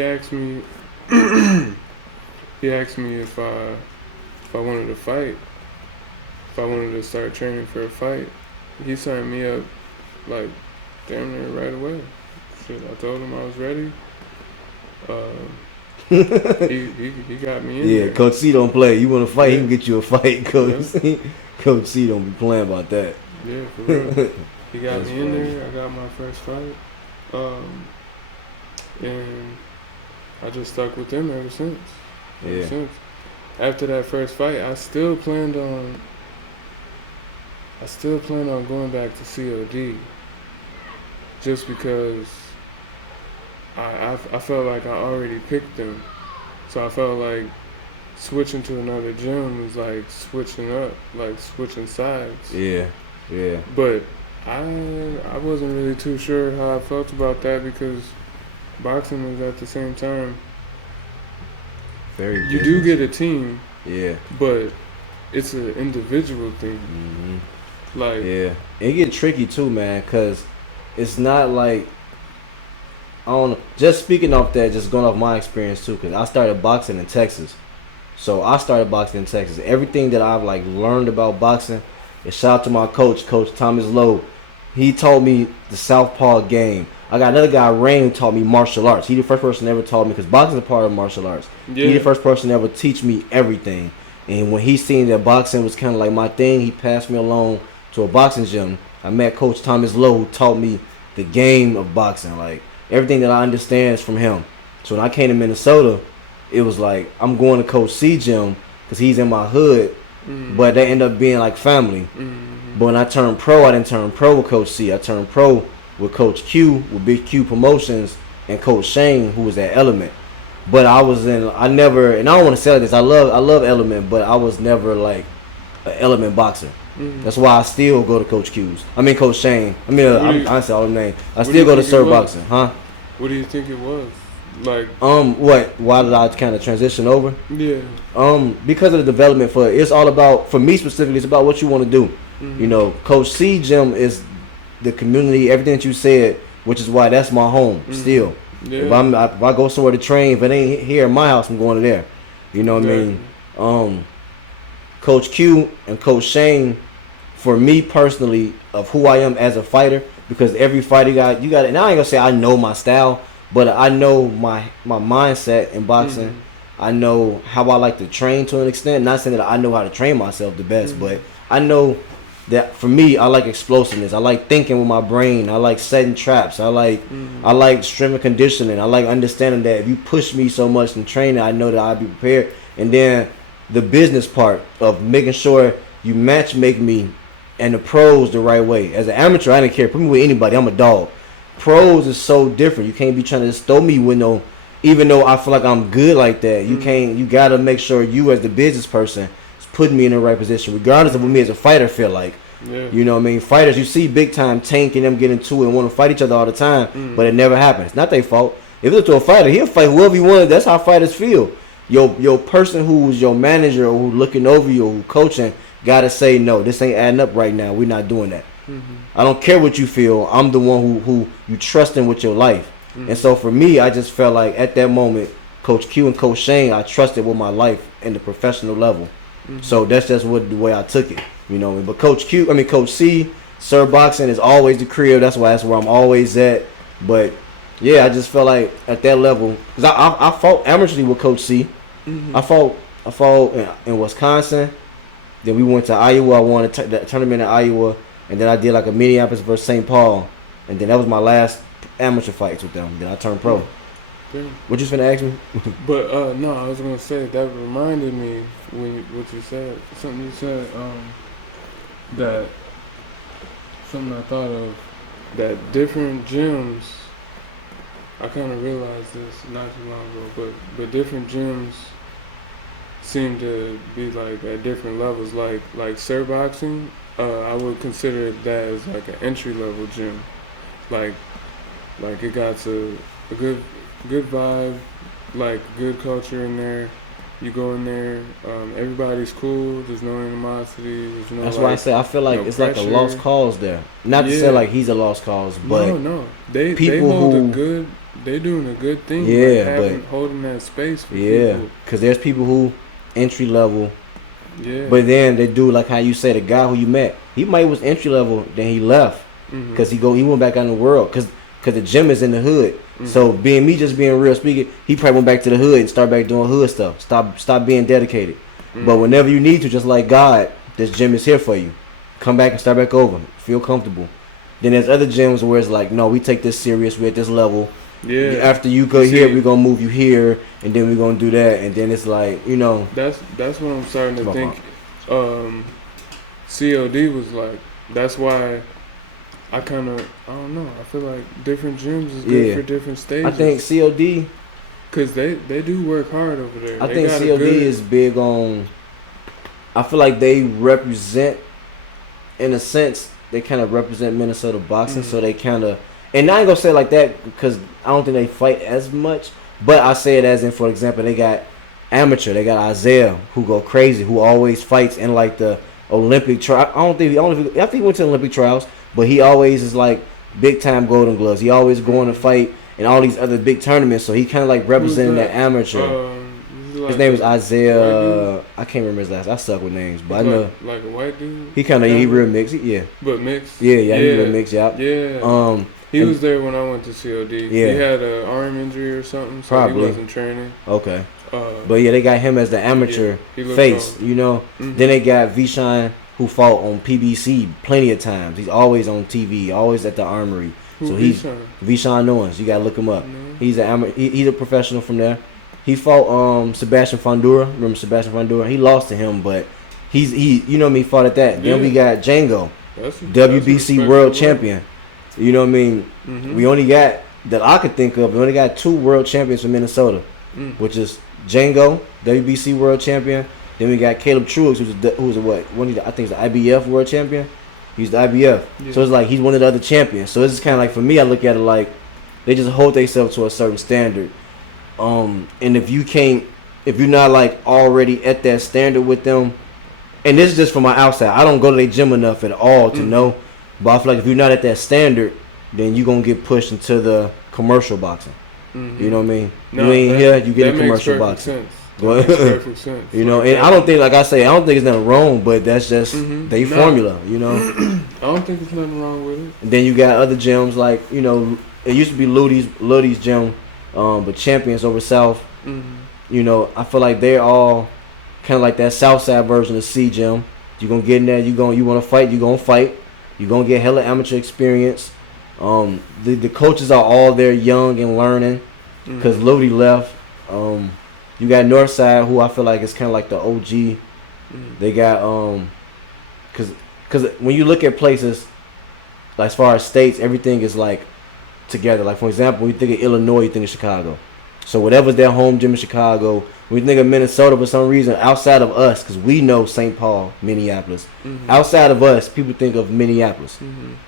asked me if I wanted to fight, if I wanted to start training for a fight. He signed me up like damn near right away. Shit, I told him I was ready. He got me in there. Coach C don't play. You want to fight, he can get you a fight, Coach. Yeah. Coach C don't be playing about that. Yeah, for real. He got me in there. I got my first fight. And I just stuck with him ever since. After that first fight, I still planned on going back to COD. Just because I felt like I already picked them. So I felt like switching to another gym was like switching up, like switching sides. Yeah. But I wasn't really too sure how I felt about that because boxing was at the same time. You do get a team. Yeah. But it's an individual thing. Mm-hmm. Like it get tricky too, man, because it's not like I don't know. Just speaking off that, just going off my experience too, because I started boxing in Texas. So I started boxing in Texas. Everything that I've like learned about boxing, is shout out to my coach, Coach Thomas Lowe. He taught me the southpaw game. I got another guy, Rain, who taught me martial arts. He the first person ever taught me, because boxing is a part of martial arts. Yeah. He the first person to ever teach me everything. And when he seen that boxing was kind of like my thing, he passed me along to a boxing gym. I met Coach Thomas Lowe, who taught me the game of boxing. Like, everything that I understand is from him. So when I came to Minnesota, it was like, I'm going to Coach C gym because he's in my hood, but they end up being like family. But when I turned pro, I didn't turn pro with Coach C. I turned pro with Coach Q, with Big Q Promotions, and Coach Shane, who was at Element. But I never, and I don't want to say this, I love Element, but I was never like an Element boxer. That's why I still go to Coach Shane. I said all the names. I still go to Sir Boxing, huh? What do you think it was? Like why did I kind of transition over? Yeah. Because of the development for me specifically, it's about what you want to do. You know, Coach C gym is the community, everything that you said, which is why that's my home still. Yeah. If I go somewhere to train, if it ain't here in my house, I'm going to there. You know what I mean? Coach Q and Coach Shane, for me personally, of who I am as a fighter, because every fighter you got, and I ain't gonna say I know my style, but I know my mindset in boxing. I know how I like to train to an extent. Not saying that I know how to train myself the best, but I know that for me, I like explosiveness. I like thinking with my brain. I like setting traps. I like strength and conditioning. I like understanding that if you push me so much in training, I know that I'll be prepared. And then the business part of making sure you match make me and the pros the right way. As an amateur, I didn't care. Put me with anybody. I'm a dog. Pros is so different. You can't be trying to just throw me with no. Even though I feel like I'm good like that, you can't. You gotta make sure you as the business person is putting me in the right position, regardless of what me as a fighter feel like. Yeah. You know what I mean? Fighters, you see big time Tank and them get into it and want to fight each other all the time, but it never happens. It's not their fault. If it's to a fighter, he'll fight whoever he wants. That's how fighters feel. Your person who's your manager or who looking over you or who coaching gotta say no. This ain't adding up right now. We're not doing that. I don't care what you feel. I'm the one who you trust in with your life. And so for me, I just felt like at that moment, Coach Q and Coach Shane, I trusted with my life in the professional level. So that's just the way I took it, you know. But Coach C, Sir Boxing is always the crib. That's where I'm always at. But yeah, I just felt like at that level, because I fought amateurly with Coach C. I fought in Wisconsin. Then we went to Iowa. I won the tournament in Iowa, and then I did like a Minneapolis versus St. Paul, and then that was my last amateur fights with them. Then I turned pro. Yeah. What you finna ask me? But no, I was gonna say that reminded me what you said. Something you said that something I thought of, that different gyms. I kind of realized this not too long ago, but different gyms seem to be like at different levels. Like Sir Boxing, I would consider that as like an entry level gym. Like it got a good vibe, like good culture in there. You go in there, everybody's cool. There's no animosity. There's no. That's why I say I feel like it's pressure. Like a lost cause there. Not to say like he's a lost cause, but no, they hold they doing a good thing. Yeah, like holding that space for people. Because there's people who entry level. Yeah. But then they do like how you say the guy who you met. He might was entry level, then he left because he went back out in the world because the gym is in the hood. So being real speaking, he probably went back to the hood and start back doing hood stuff. Stop being dedicated. But whenever you need to, just like God, this gym is here for you. Come back and start back over. Feel comfortable. Then there's other gyms where it's like, no, we take this serious. We're at this level. Yeah. After you go here, we're gonna move you here, and then we're gonna do that, and then it's like, you know. That's what I'm starting to think. COD was like. That's why. I don't know. I feel like different gyms is good for different stages. I think COD, because they do work hard over there. I think COD is big on. I feel like they represent, in a sense, they kind of represent Minnesota boxing. So they kind of. And I ain't gonna say it like that because I don't think they fight as much. But I say it as in, for example, they got amateur. They got Isaiah who go crazy, who always fights in like the Olympic trial. I think he went to the Olympic trials, but he always is like big time Golden Gloves. He always going to fight in all these other big tournaments. So he kind of like representing that amateur. His name is Isaiah. I can't remember his last. I suck with names, but I know like a white dude. He kind of he real mixed. But mixed. Yeah, he real mixed. Yeah. He was there when I went to COD. Yeah. He had an arm injury or something, so probably. He wasn't training. Okay. But yeah, they got him as the amateur face, you know. Then they got Vishan, who fought on PBC plenty of times. He's always on TV, always at the Armory. So he's Vishan Owens. You gotta look him up. He's he's a professional from there. He fought Sebastian Fondura. Remember Sebastian Fondura? He lost to him, but he you know what I mean, fought at that. Then we got Django, WBC world champion. You know what I mean? We only got, that I could think of, we only got 2 world champions from Minnesota, which is Django, WBC world champion. Then we got Caleb Truex, who's I think he's the IBF world champion. He's the IBF. Yeah. So it's like he's one of the other champions. So it's kind of like, for me, I look at it like they just hold themselves to a certain standard. And if you're not like already at that standard with them, and this is just from my outside, I don't go to their gym enough at all to know. But I feel like if you're not at that standard, then you're gonna get pushed into the commercial boxing. You know what I mean? No, you ain't here, you get in commercial makes boxing. That makes perfect sense. You know, and I don't think, like I say, I don't think it's nothing wrong, but that's just they formula, you know. I don't think there's nothing wrong with it. And then you got other gyms like, you know, it used to be Ludi's gym, but Champions over South. You know, I feel like they're all kind of like that South Side version of C gym. You're gonna get in there, you want to fight, you're gonna fight. You're gonna get hella amateur experience. The coaches are all there young and learning because Lodi left. You got Northside, who I feel like is kind of like the OG. They got because when you look at places, like as far as states, everything is like together. Like for example, when you think of Illinois, you think of Chicago. So whatever's their home gym in Chicago. When you think of Minnesota, for some reason, outside of us, because we know St. Paul, Minneapolis. Outside of us, people think of Minneapolis.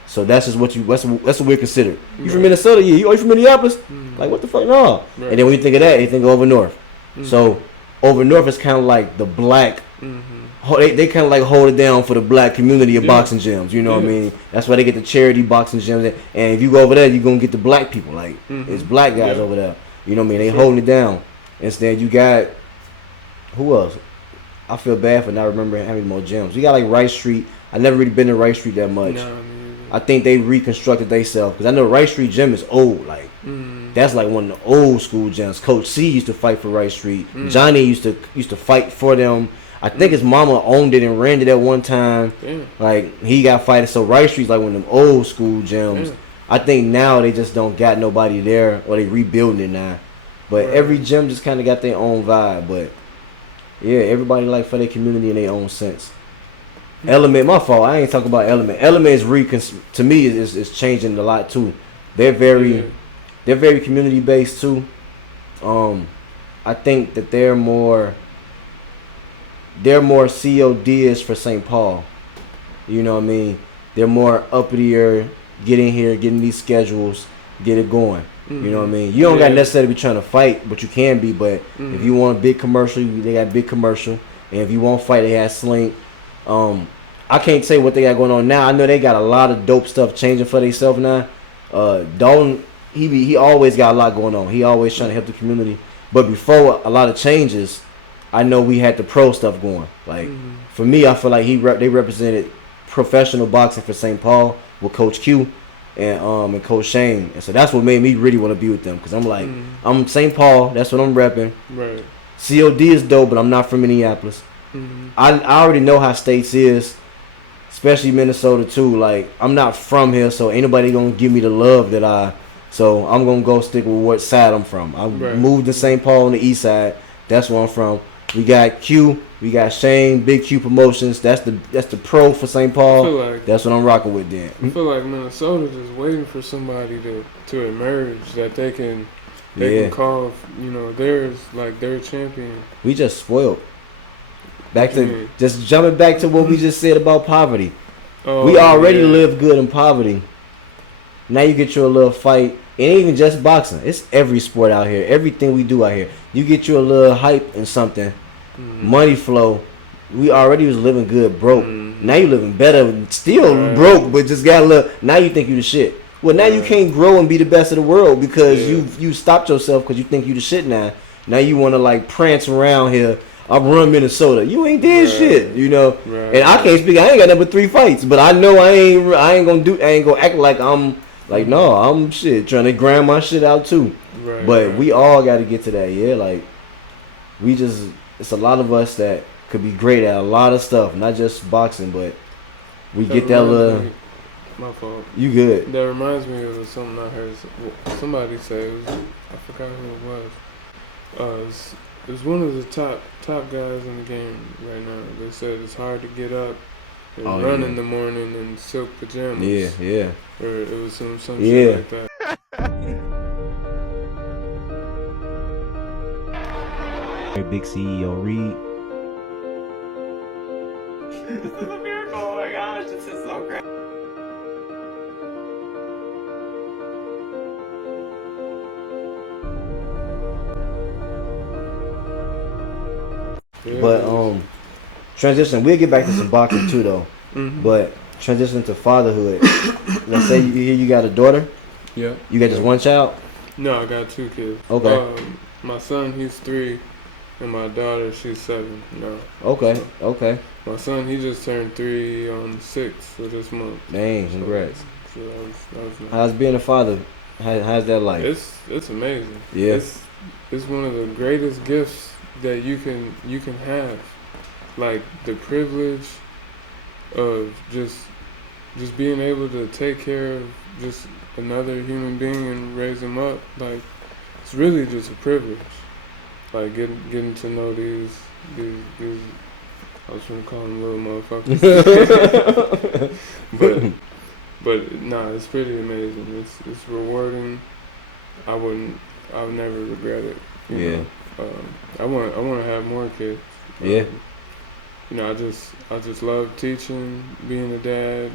So that's just that's what we're considered. You from Minnesota? Yeah. You from Minneapolis? Like what the fuck? No. Right. And then when you think of that, you think of over north. So over north is kind of like the black. They kind of like hold it down for the black community of boxing gyms. You know what I mean? That's why they get the charity boxing gyms. And if you go over there, you're gonna get the black people. Like it's black guys over there. You know what I mean? They holding it down. Instead, you got who else? I feel bad for not remembering how many more gyms. You got like Rice Street. I never really been to Rice Street that much. No, I think they reconstructed themselves because I know Rice Street gym is old. Like that's like one of the old school gyms. Coach C used to fight for Rice Street. Johnny used to fight for them. I think his mama owned it and ran it at one time. Like he got fighting. So Rice Street's like one of them old school gyms. I think now they just don't got nobody there or they rebuilding it now. But every gym just kind of got their own vibe. But yeah, everybody like for their community in their own sense. Element, my fault. I ain't talking about Element. Element is to me is changing a lot too. They're very community based too. I think that they're more CODs for St. Paul. You know what I mean? They're more uppitier. Get in here, get in these schedules, get it going. You know what I mean? You don't got necessarily be trying to fight, but you can be. But if you want a big commercial, they got big commercial. And if you want to fight, they have Slink. I can't say what they got going on now. I know they got a lot of dope stuff changing for themselves now. Dalton, he always got a lot going on. He always trying to help the community. But before a lot of changes, I know we had the pro stuff going. Like for me, I feel like they represented professional boxing for St. Paul with Coach Q and Coach Shane. And so that's what made me really want to be with them. Because I'm like, I'm St. Paul. That's what I'm repping. Right. COD is dope, but I'm not from Minneapolis. I already know how states is, especially Minnesota too. Like, I'm not from here, so ain't nobody going to give me the love that so I'm going to go stick with what side I'm from. I moved to St. Paul on the east side. That's where I'm from. We got Q, we got Shane, Big Q Promotions. That's the pro for St. Paul. Like, that's what I'm rocking with then. I feel like Minnesota's just waiting for somebody to emerge that they can call, theirs like their champion. We just spoiled. Just jumping back to what we just said about poverty. We already live good in poverty. Now you get you a little fight. It ain't even just boxing. It's every sport out here. Everything we do out here. You get you a little hype and something. Money flow. We already was living good broke. Now you living better. Still broke, but just got a little. Now you think you the shit. Well, now you can't grow and be the best of the world because you stopped yourself because you think you the shit now. Now you want to like prance around here. I run Minnesota. You ain't did shit, And I can't speak. I ain't got number 3 fights, but I know I ain't gonna act like I'm. Like, no, I'm trying to grind my shit out too. But we all got to get to that, like, it's a lot of us that could be great at a lot of stuff, not just boxing, but we get that little. My fault. You good. That reminds me of something I heard somebody say. I forgot who it was. It was one of the top guys in the game right now. They said it's hard to get up and run in the morning in silk pajamas. Yeah. Or it was some shit like that. Big CEO Reed. This is a miracle. Oh my gosh, this is so great. But transition. We'll get back to some boxing too, though. But transition to fatherhood. Let's say you got a daughter. Yeah. You got just one child. No, I got 2 kids. Okay. My son, he's 3, and my daughter, she's 7 now. Okay. So, Okay. my son, he just turned 3 on the 6th of this month. Dang, congrats. So that was nice. How's being a father? How's that like? It's amazing. Yeah. It's one of the greatest gifts that you can have. Like the privilege of just being able to take care of just another human being and raise them up. Like it's really just a privilege. Like getting to know these I was gonna call them little motherfuckers. But nah, it's pretty amazing. It's rewarding. I would never regret it. You know? I want to have more kids. Yeah. You know, I just love teaching, being a dad,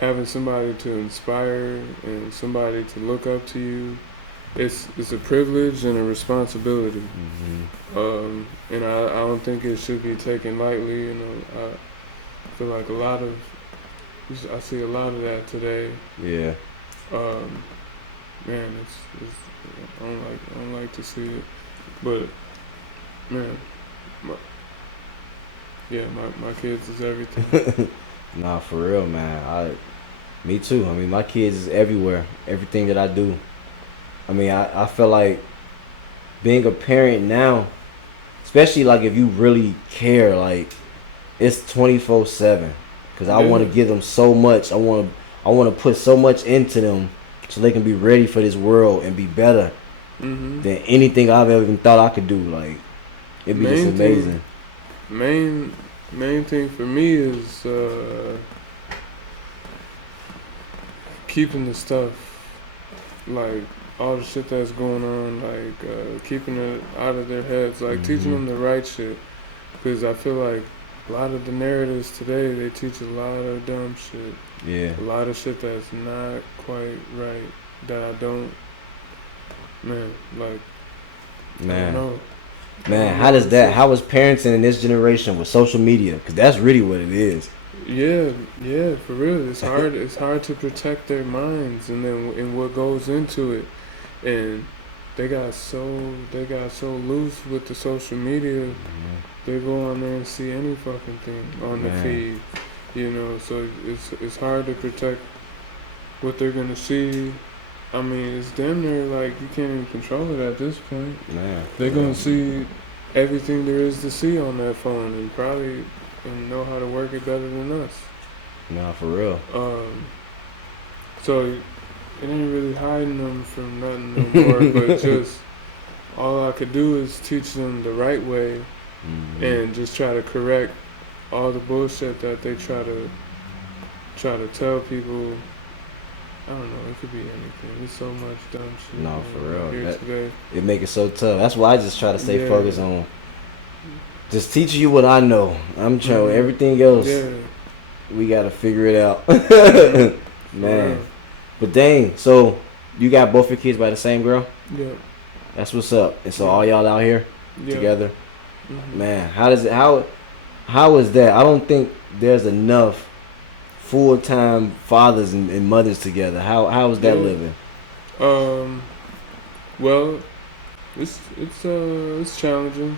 having somebody to inspire and somebody to look up to you. It's a privilege and a responsibility. Mm-hmm. And I don't think it should be taken lightly. You know, I feel like I see a lot of that today. Yeah. Man, it's I don't like to see it, but man, my kids is everything. Nah, for real, man. Me too. I mean, my kids is everywhere. Everything that I do. I mean, I feel like being a parent now, especially like if you really care, like it's 24/7. Cause I want to give them so much. I want to put so much into them so they can be ready for this world and be better than anything I've ever even thought I could do. Like it'd be just amazing. Main thing for me is keeping the stuff, like all the shit that's going on, like keeping it out of their heads, like teaching them the right shit. Because I feel like a lot of the narratives today, they teach a lot of dumb shit. Yeah. A lot of shit that's not quite right, that I don't, man, like, I don't know. Man, how is parenting in this generation with social media? Because that's really what it is. Yeah, for real. It's hard. It's hard to protect their minds and what goes into it. And they got so loose with the social media. They go on there and see any fucking thing on the feed, you know. So it's hard to protect what they're gonna see. I mean, it's damn near like you can't even control it at this point. Man, they're gonna see everything there is to see on that phone and probably know how to work it better than us. Nah, for real. So it ain't really hiding them from nothing no more, but just all I could do is teach them the right way and just try to correct all the bullshit that they try to tell people. I don't know, it could be anything. There's so much dumb shit. No, for real. Today. It make it so tough. That's why I just try to stay focused on just teaching you what I know. I'm trying everything else. We gotta figure it out. Man. But dang, so you got both your kids by the same girl? Yeah. That's what's up. And so all y'all out here together? Man, how is that? I don't think there's enough full-time fathers and mothers together. How is that living? Well, it's challenging.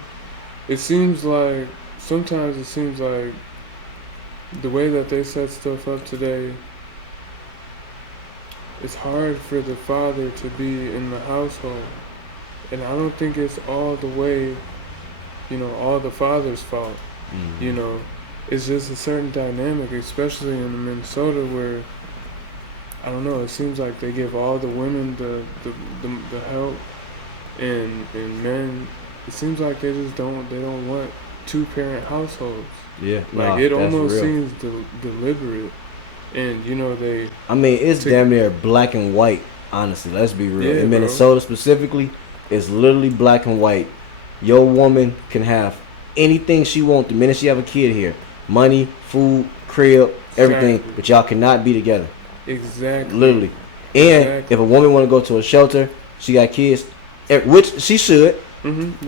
Sometimes it seems like the way that they set stuff up today, it's hard for the father to be in the household. And I don't think it's all the way, all the father's fault. It's just a certain dynamic, especially in Minnesota, where I don't know. It seems like they give all the women the help, and men. It seems like they just don't. They don't want 2-parent households. Yeah, like it almost seems deliberate, and they. I mean, it's damn near black and white. Honestly, let's be real. In Minnesota specifically, it's literally black and white. Your woman can have anything she wants the minute she have a kid here. Money, food, crib, everything. Exactly. But y'all cannot be together. Exactly. Literally. And if a woman want to go to a shelter, she got kids, which she should.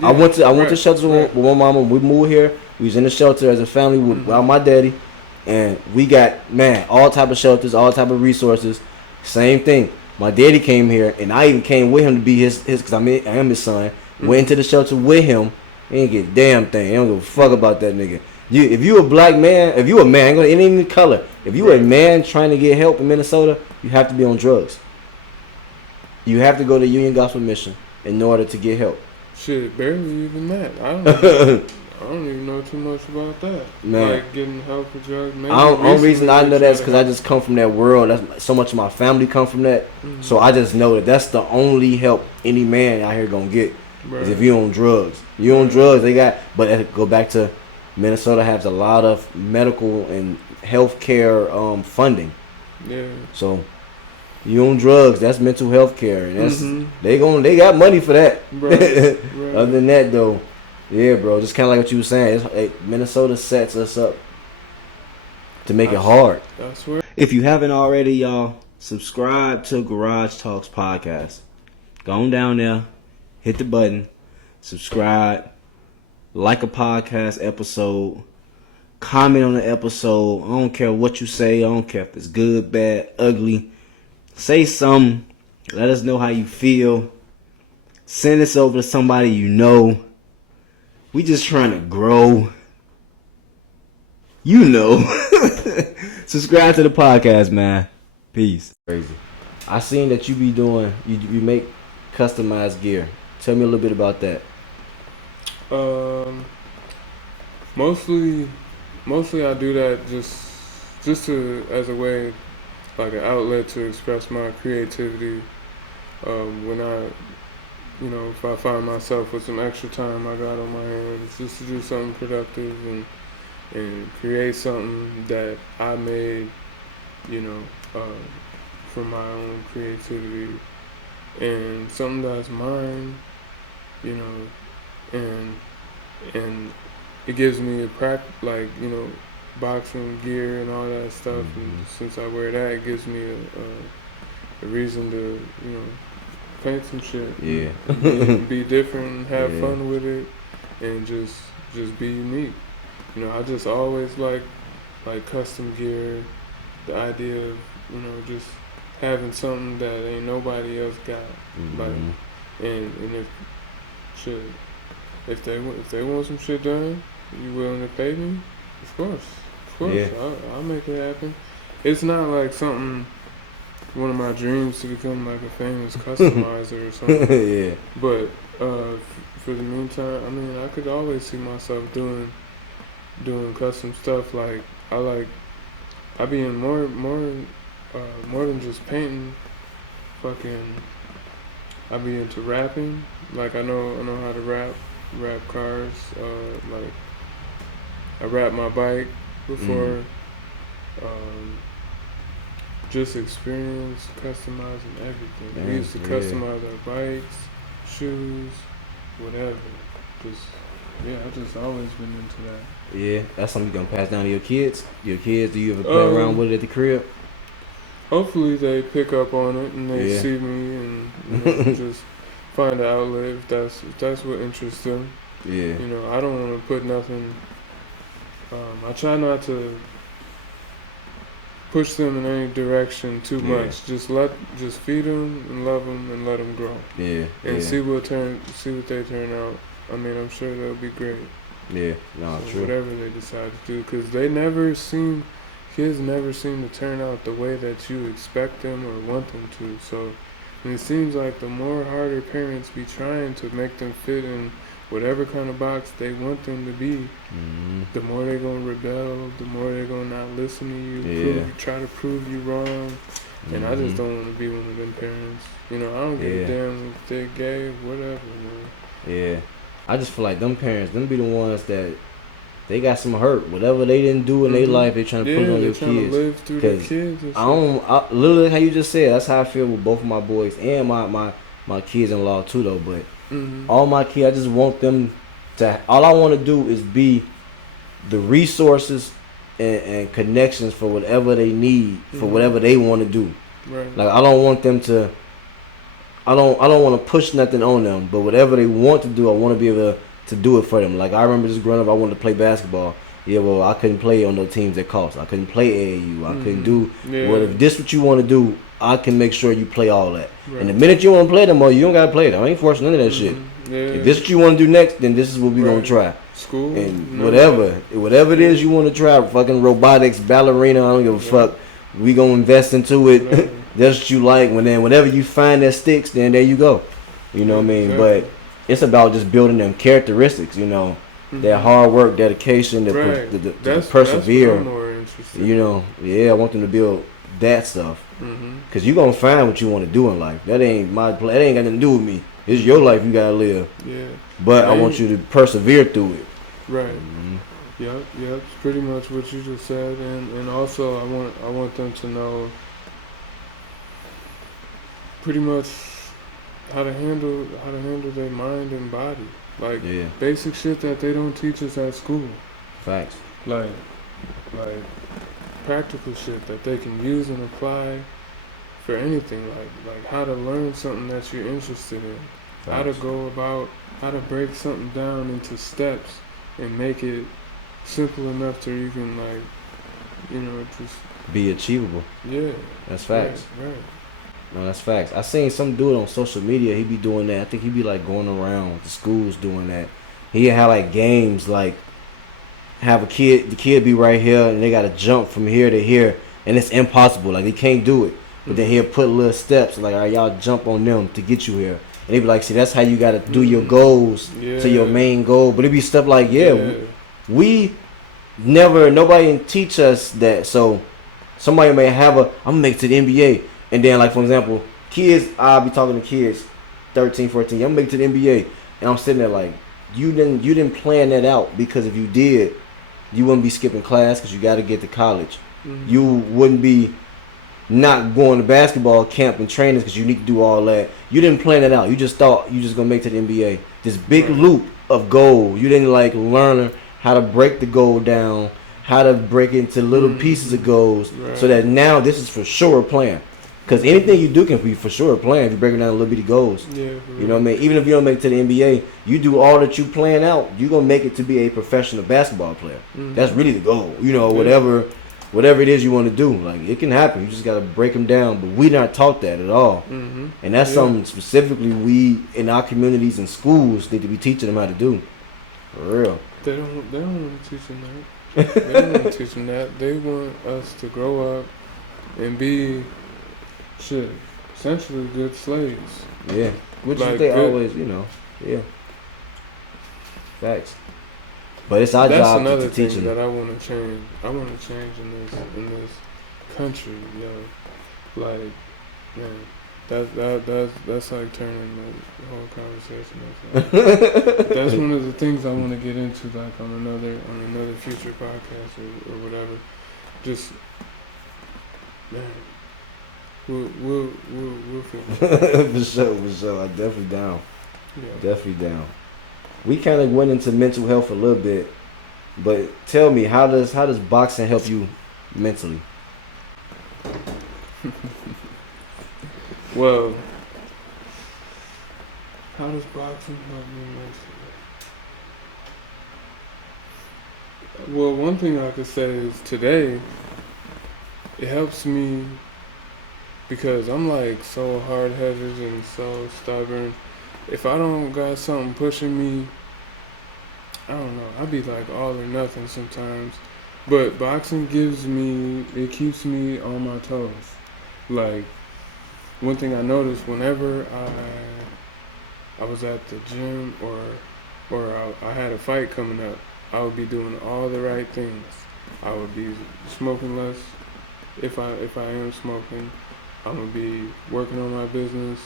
I went to shelters with my mama. We moved here. We was in the shelter as a family without my daddy. And we got, man, all type of shelters, all type of resources. Same thing. My daddy came here, and I even came with him to be his because I am his son. Went into the shelter with him. He ain't get a damn thing. He don't give a fuck about that nigga. If you a black man, if you a man, it ain't even color. If you a man trying to get help in Minnesota, you have to be on drugs. You have to go to Union Gospel Mission in order to get help. Shit, barely even that. I don't even know too much about that. Man. Like getting help with drugs. Maybe Only reason I know that's because I help. just come from that world. That's so much of my family come from that. Mm-hmm. So I just know that that's the only help any man out here gonna get is if you on drugs. You on drugs, they got. But go back to Minnesota has a lot of medical and healthcare funding. Yeah. So you on drugs, that's mental health care, and that's they got money for that. Right. Other than that, though, yeah, bro, just kind of like what you were saying. Minnesota sets us up to make it hard. That's where. If you haven't already, y'all, subscribe to Garage Talks Podcast. Go on down there, hit the button, subscribe, like a podcast episode, comment on the episode. I don't care what you say. I don't care if it's good, bad, ugly. Say something. Let us know how you feel. Send this over to somebody you know. We just trying to grow. You know. Subscribe to the podcast, man. Peace. Crazy. I seen that you be doing, you make customized gear. Tell me a little bit about that. Mostly I do that just to as a way, like an outlet to express my creativity. When if I find myself with some extra time I got on my hands, just to do something productive and create something that I made, from my own creativity and something that's mine, and it gives me boxing gear and all that stuff. And since I wear that, it gives me a reason to, paint some shit. Yeah. be different and have fun with it and just be unique. I just always like custom gear, the idea of, just having something that ain't nobody else got. And if they want some shit done, you willing to pay me? Of course. Yeah. I'll make it happen. It's not like something, one of my dreams to become like a famous customizer or something. Yeah. But for the meantime, I mean, I could always see myself doing custom stuff. Like I be in more than just painting. I be into rapping. Like I know how to rap cars. Like I rap my bike before. Just experience customizing everything. We used to customize our bikes, shoes, whatever. I just always been into that. Yeah, that's something you gonna pass down to your kids. Do you ever play around with it at the crib? Hopefully they pick up on it and they see me and just find an outlet if that's what interests them. Yeah. I don't want to put nothing. I try not to push them in any direction too much. Just feed them and love them and let them grow. Yeah. And see what they turn out. I mean, I'm sure they'll be great. Yeah. No, so true. Whatever they decide to do, because kids never seem to turn out the way that you expect them or want them to. So, and it seems like the more harder parents be trying to make them fit in whatever kind of box they want them to be, the more they're going to rebel, the more they're going to not listen to you, try to prove you wrong. And I just don't want to be one of them parents. I don't give a damn if they're gay, whatever, man. Yeah. I just feel like them parents, them be the ones that they got some hurt. Whatever they didn't do in their life, they trying to put it on their kids. To live through their kids and shit. Literally how you just said, that's how I feel with both of my boys and my kids-in-law too, though. But all my kids, I just want them to, all I want to do is be the resources and connections for whatever they need, for whatever they want to do. Right. Like I don't want them to, I don't want to push nothing on them, but whatever they want to do, I want to be able to do it for them. Like I remember just growing up, I wanted to play basketball. Yeah, well, I couldn't play on no teams that cost. I couldn't play AAU. I couldn't do. Yeah. Well, if this what you want to do, I can make sure you play all that. Right. And the minute you want to play them, you don't gotta play them. I ain't forcing none of that shit. Yeah. If this what you want to do next, then this is what we gonna try. School And whatever it is you want to try, fucking robotics, ballerina, I don't give a fuck. We gonna invest into it. Right. That's what you like. Whenever you find that sticks, then there you go. You know what I mean? Exactly. But it's about just building them characteristics. You know, that hard work, dedication, the persevere. That's what I'm more interested in. You know, I want them to build that stuff. Cause you gonna find what you want to do in life. That ain't my play. That ain't got nothing to do with me. It's your life you gotta live. Yeah. But I want you to persevere through it. Right. Yep. It's pretty much what you just said, and also I want them to know pretty much how to handle their mind and body, like basic shit that they don't teach us at school. Facts. Like practical shit that they can use and apply for anything. Like how to learn something that you're interested in. Facts. How to go about how to break something down into steps and make it simple enough so you can just be achievable. Yeah. That's facts. Right. No, that's facts. I seen some dude on social media. He be doing that. I think he be like going around with the schools doing that. He had like games like have the kid be right here and they gotta jump from here to here and it's impossible. Like they can't do it. But then he'll put little steps like, all right, y'all jump on them to get you here. And they be like, see, that's how you gotta do your goals to your main goal. But it be stuff like, we never, nobody didn't teach us that. So somebody may have I'm gonna make it to the NBA. And then, like, for example, kids, I'll be talking to kids, 13, 14, I'm gonna make it to the NBA. And I'm sitting there like, you didn't plan that out, because if you did, you wouldn't be skipping class because you got to get to college. You wouldn't be not going to basketball camp and trainings because you need to do all that. You didn't plan it out. You just thought you just gonna make it to the NBA. This big loop of goal. You didn't like learn how to break the goal down, how to break it into little pieces of goals, so that now this is for sure a plan. Because anything you do can be for sure a plan if you break it down in little bitty goals. Yeah, you know what I mean? Even if you don't make it to the NBA, you do all that you plan out, you're going to make it to be a professional basketball player. That's really the goal. You know, whatever it is you want to do. Like, it can happen. You just got to break them down. But we not taught that at all. And that's something specifically we, in our communities and schools, need to be teaching them how to do. For real. They don't want to teach them that. They don't want to teach them that. They want us to grow up and be... essentially good slaves. Yeah, which like they always, facts. But it's our job to teach them. That's another thing that I want to change. I want to change in this country, Like, man, that's like turning the whole conversation upside. That's one of the things I want to get into, like on another future podcast or whatever. Just, man. We'll for sure. I'm definitely down. Yeah. Definitely down. We kind of went into mental health a little bit, but tell me, how does boxing help you mentally? Well, how does boxing help me mentally? Well, one thing I could say is today, it helps me. Because I'm like so hard-headed and so stubborn. If I don't got something pushing me, I don't know. I be like all or nothing sometimes. But boxing keeps me on my toes. Like, one thing I noticed whenever I was at the gym or I had a fight coming up, I would be doing all the right things. I would be smoking less if I am smoking. I'm going to be working on my business.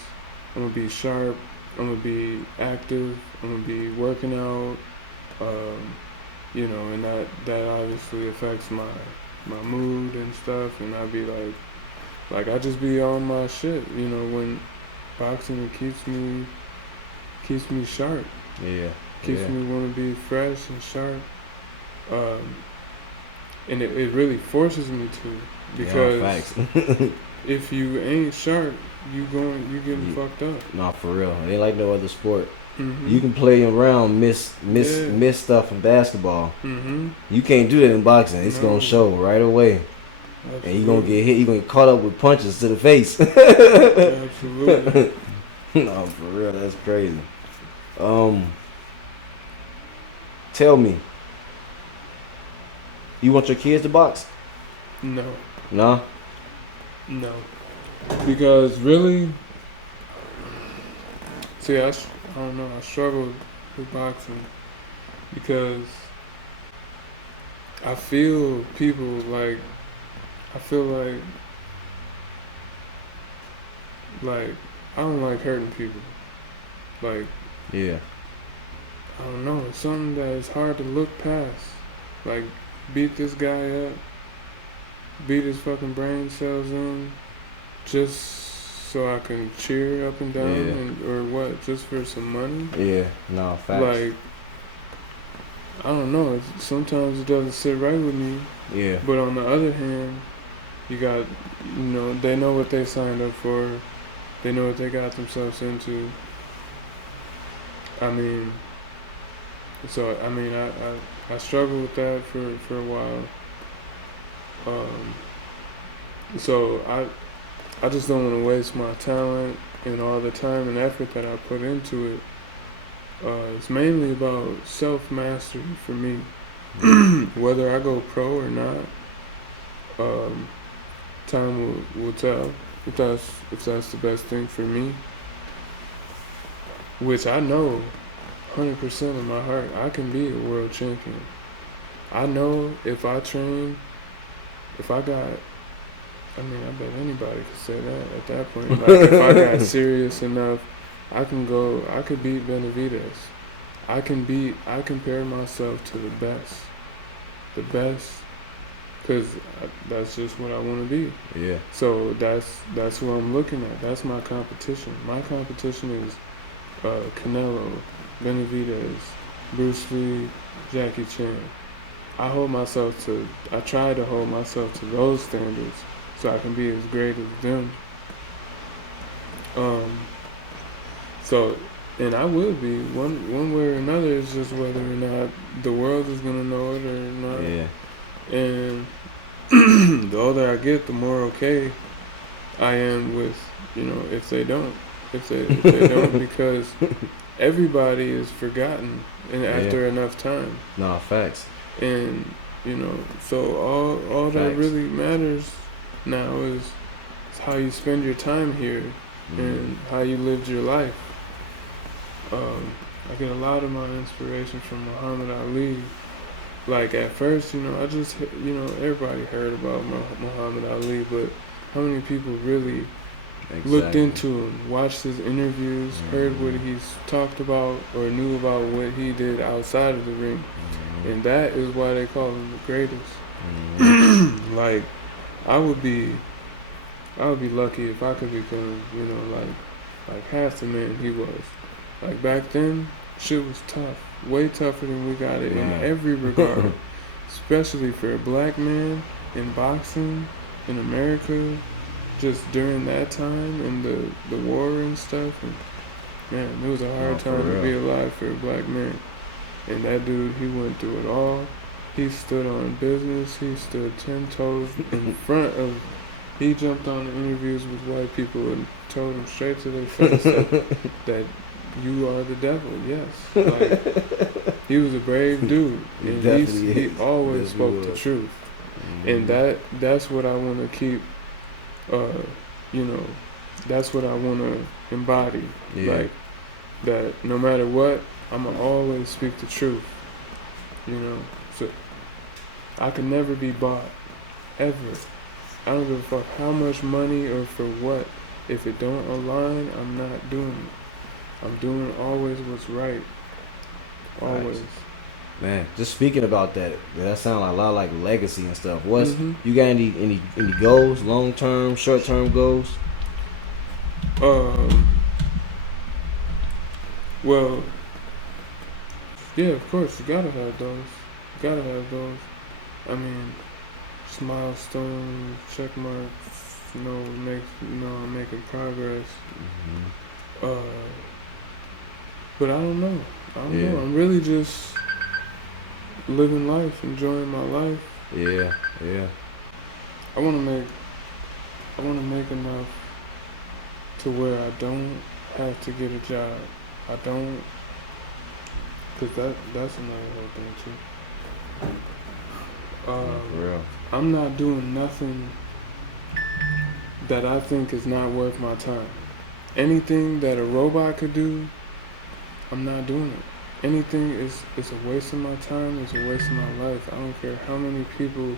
I'm going to be sharp. I'm going to be active. I'm going to be working out. And that obviously affects my mood and stuff. And I be like I just be on my shit. When boxing, it keeps me sharp. Yeah. Keeps me want to be fresh and sharp. And it really forces me to, because if you ain't sharp, you getting fucked up. Nah, for real. It ain't like no other sport. You can play around, miss stuff in basketball. You can't do that in boxing. It's gonna show right away. Absolutely. And you gonna get hit. You gonna get caught up with punches to the face. Absolutely. No, for real, that's crazy. Tell me, you want your kids to box? No. No. No. Because really, see, I don't know. I struggle with boxing because I feel people like, I feel like I don't like hurting people. Like, Yeah. I don't know. It's something that is hard to look past. Like, beat this guy up, beat his fucking brain cells in, just so I can cheer up and down, or what? Just for some money? Yeah. No, facts. Like, I don't know. Sometimes it doesn't sit right with me. Yeah. But on the other hand, you got, they know what they signed up for. They know what they got themselves into. I mean, I struggled with that for a while. So I just don't want to waste my talent and all the time and effort that I put into it. It's mainly about self-mastery for me. Whether I go pro or not, time will tell if that's the best thing for me. Which I know 100% in my heart, I can be a world champion. I know if I train, I bet anybody could say that at that point. Like, if I got serious enough, I could beat Benavidez. I compare myself to the best, because that's just what I want to be. Yeah. So that's who I'm looking at. That's my competition. My competition is Canelo, Benavidez, Bruce Lee, Jackie Chan. I try to hold myself to those standards so I can be as great as them. And I will be one way or another. It's just whether or not the world is gonna know it or not. Yeah. And the older I get, the more okay I am with, if they don't, because everybody is forgotten after enough time. No, facts. And so all that really matters now is how you spend your time here and how you lived your life. I get a lot of my inspiration from Muhammad Ali. Like, at first, I just, everybody heard about Muhammad Ali, but how many people really looked into him, watched his interviews, heard what he's talked about, or knew about what he did outside of the ring? And that is why they call him the greatest. Like, I would be lucky if I could become, like half the man he was. Like, back then, shit was tough. Way tougher than we got it in every regard. Especially for a black man in boxing in America, just during that time and the war and stuff. And man, it was a hard time to be alive for a black man. And that dude, he went through it all. He stood on business. He stood 10 toes in front of. He jumped on the interviews with white people and told them straight to their face that you are the devil. Yes, like, he was a brave dude, and he always spoke the truth. And that's what I want to keep. That's what I want to embody. Like, that no matter what, I'ma always speak the truth. So I can never be bought, ever. I don't give a fuck how much money or for what. If it don't align, I'm not doing it. I'm doing always what's right. Always. Nice. Man, just speaking about that sounds like a lot like legacy and stuff. You got any goals, long term, short term goals? Well, yeah, of course, you gotta have those. I mean, just milestones, check marks, I'm making progress. But I don't know. I don't Yeah. know. I'm really just living life, enjoying my life. Yeah. Yeah. I want to make enough to where I don't have to get a job. I don't, cause that's another whole thing too. For real. I'm not doing nothing that I think is not worth my time. Anything that a robot could do, I'm not doing it. Anything is a waste of my time, it's a waste of my life. I don't care how many people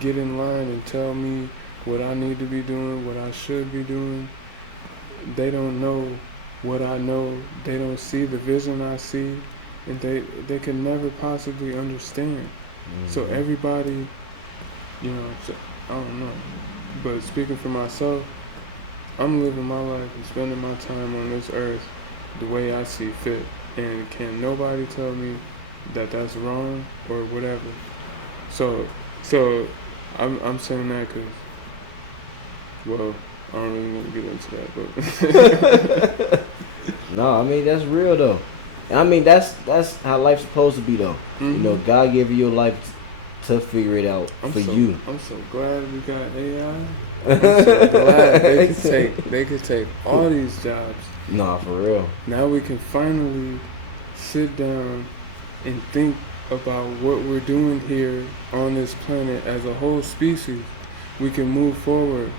get in line and tell me what I need to be doing, what I should be doing. They don't know what I know. They don't see the vision I see, and they can never possibly understand. So everybody, I don't know. But speaking for myself, I'm living my life and spending my time on this earth the way I see fit. And can nobody tell me that that's wrong or whatever. So I'm saying that because, well, I don't really want to get into that, but No, I mean that's real though. I mean that's how life's supposed to be though. You know, God gave you your life to figure it out for you. I'm so glad we got AI. I'm so glad they could take all these jobs. Nah, for real. Now we can finally sit down and think about what we're doing here on this planet as a whole species. We can move forward.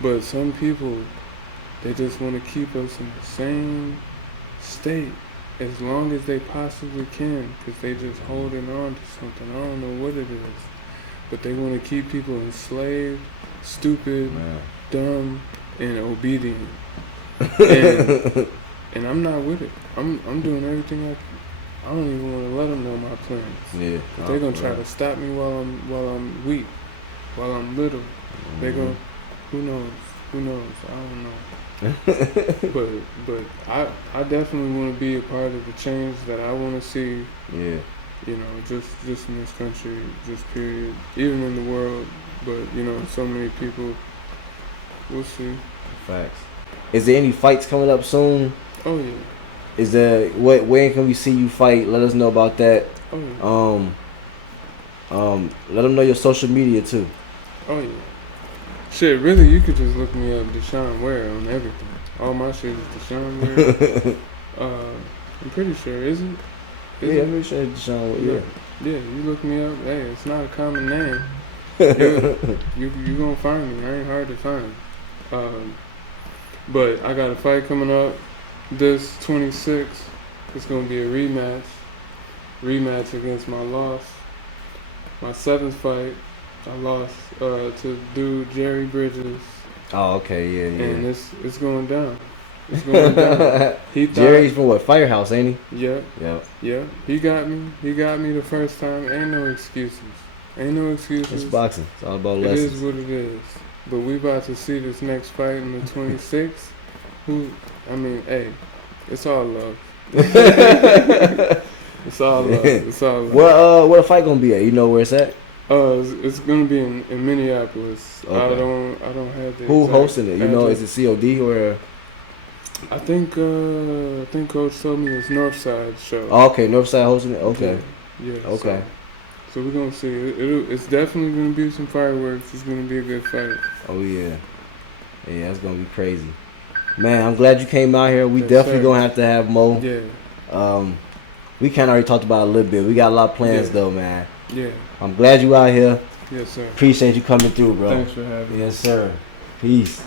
But some people, they just want to keep us in the same state as long as they possibly can, because they just holding on to something. I don't know what it is, but they want to keep people enslaved, stupid, dumb, and obedient. And I'm not with it. I'm doing everything I don't even want to let them know my plans. Yeah. But they're gonna try to stop me while I'm weak, while I'm little. They're gonna, who knows? I don't know. but I definitely want to be a part of the change that I want to see. Yeah. Just in this country, just period. Even in the world, but so many people. We'll see. Facts. Is there any fights coming up soon? Oh yeah. Is there when can we see you fight? Let us know about that. Oh yeah. Let them know your social media too. Oh yeah. Shit, really, you could just look me up, Deshaun Ware, on everything. All my shit is Deshaun Ware. I'm pretty sure, is it? I'm pretty sure it's Deshaun Ware. Yeah, you look me up. Hey, it's not a common name. You gonna find me. I ain't hard to find. But I got a fight coming up this 26th. It's gonna be a rematch against my loss. My 7th fight, I lost to dude Jerry Bridges. Oh, okay, yeah. And it's going down. It's going down. Jerry's from what? Firehouse, ain't he? Yeah. He got me the first time. Ain't no excuses. It's boxing. It's all about It lessons. is what it is. But we about to see this next fight on the 26th. Hey, it's all love. It's all love. It's all love. Where the fight gonna be at? You know where it's at? It's gonna be in Minneapolis. Okay. I don't have the Who exact hosting it? You know, is address. it COD or? I think Coach told me it's Northside show. Oh, okay, Northside hosting it. Okay. Yeah. Okay. So we're gonna see. It's definitely gonna be some fireworks. It's gonna be a good fight. Oh yeah. Yeah, that's gonna be crazy. Man, I'm glad you came out here. We Yes, definitely sir. gonna have to have Mo. Yeah. We kind of already talked about it a little bit. We got a lot of plans Yeah. though, man. Yeah. I'm glad you out here. Yes, sir. Appreciate you coming through, bro. Thanks for having me. Yes, sir. Peace.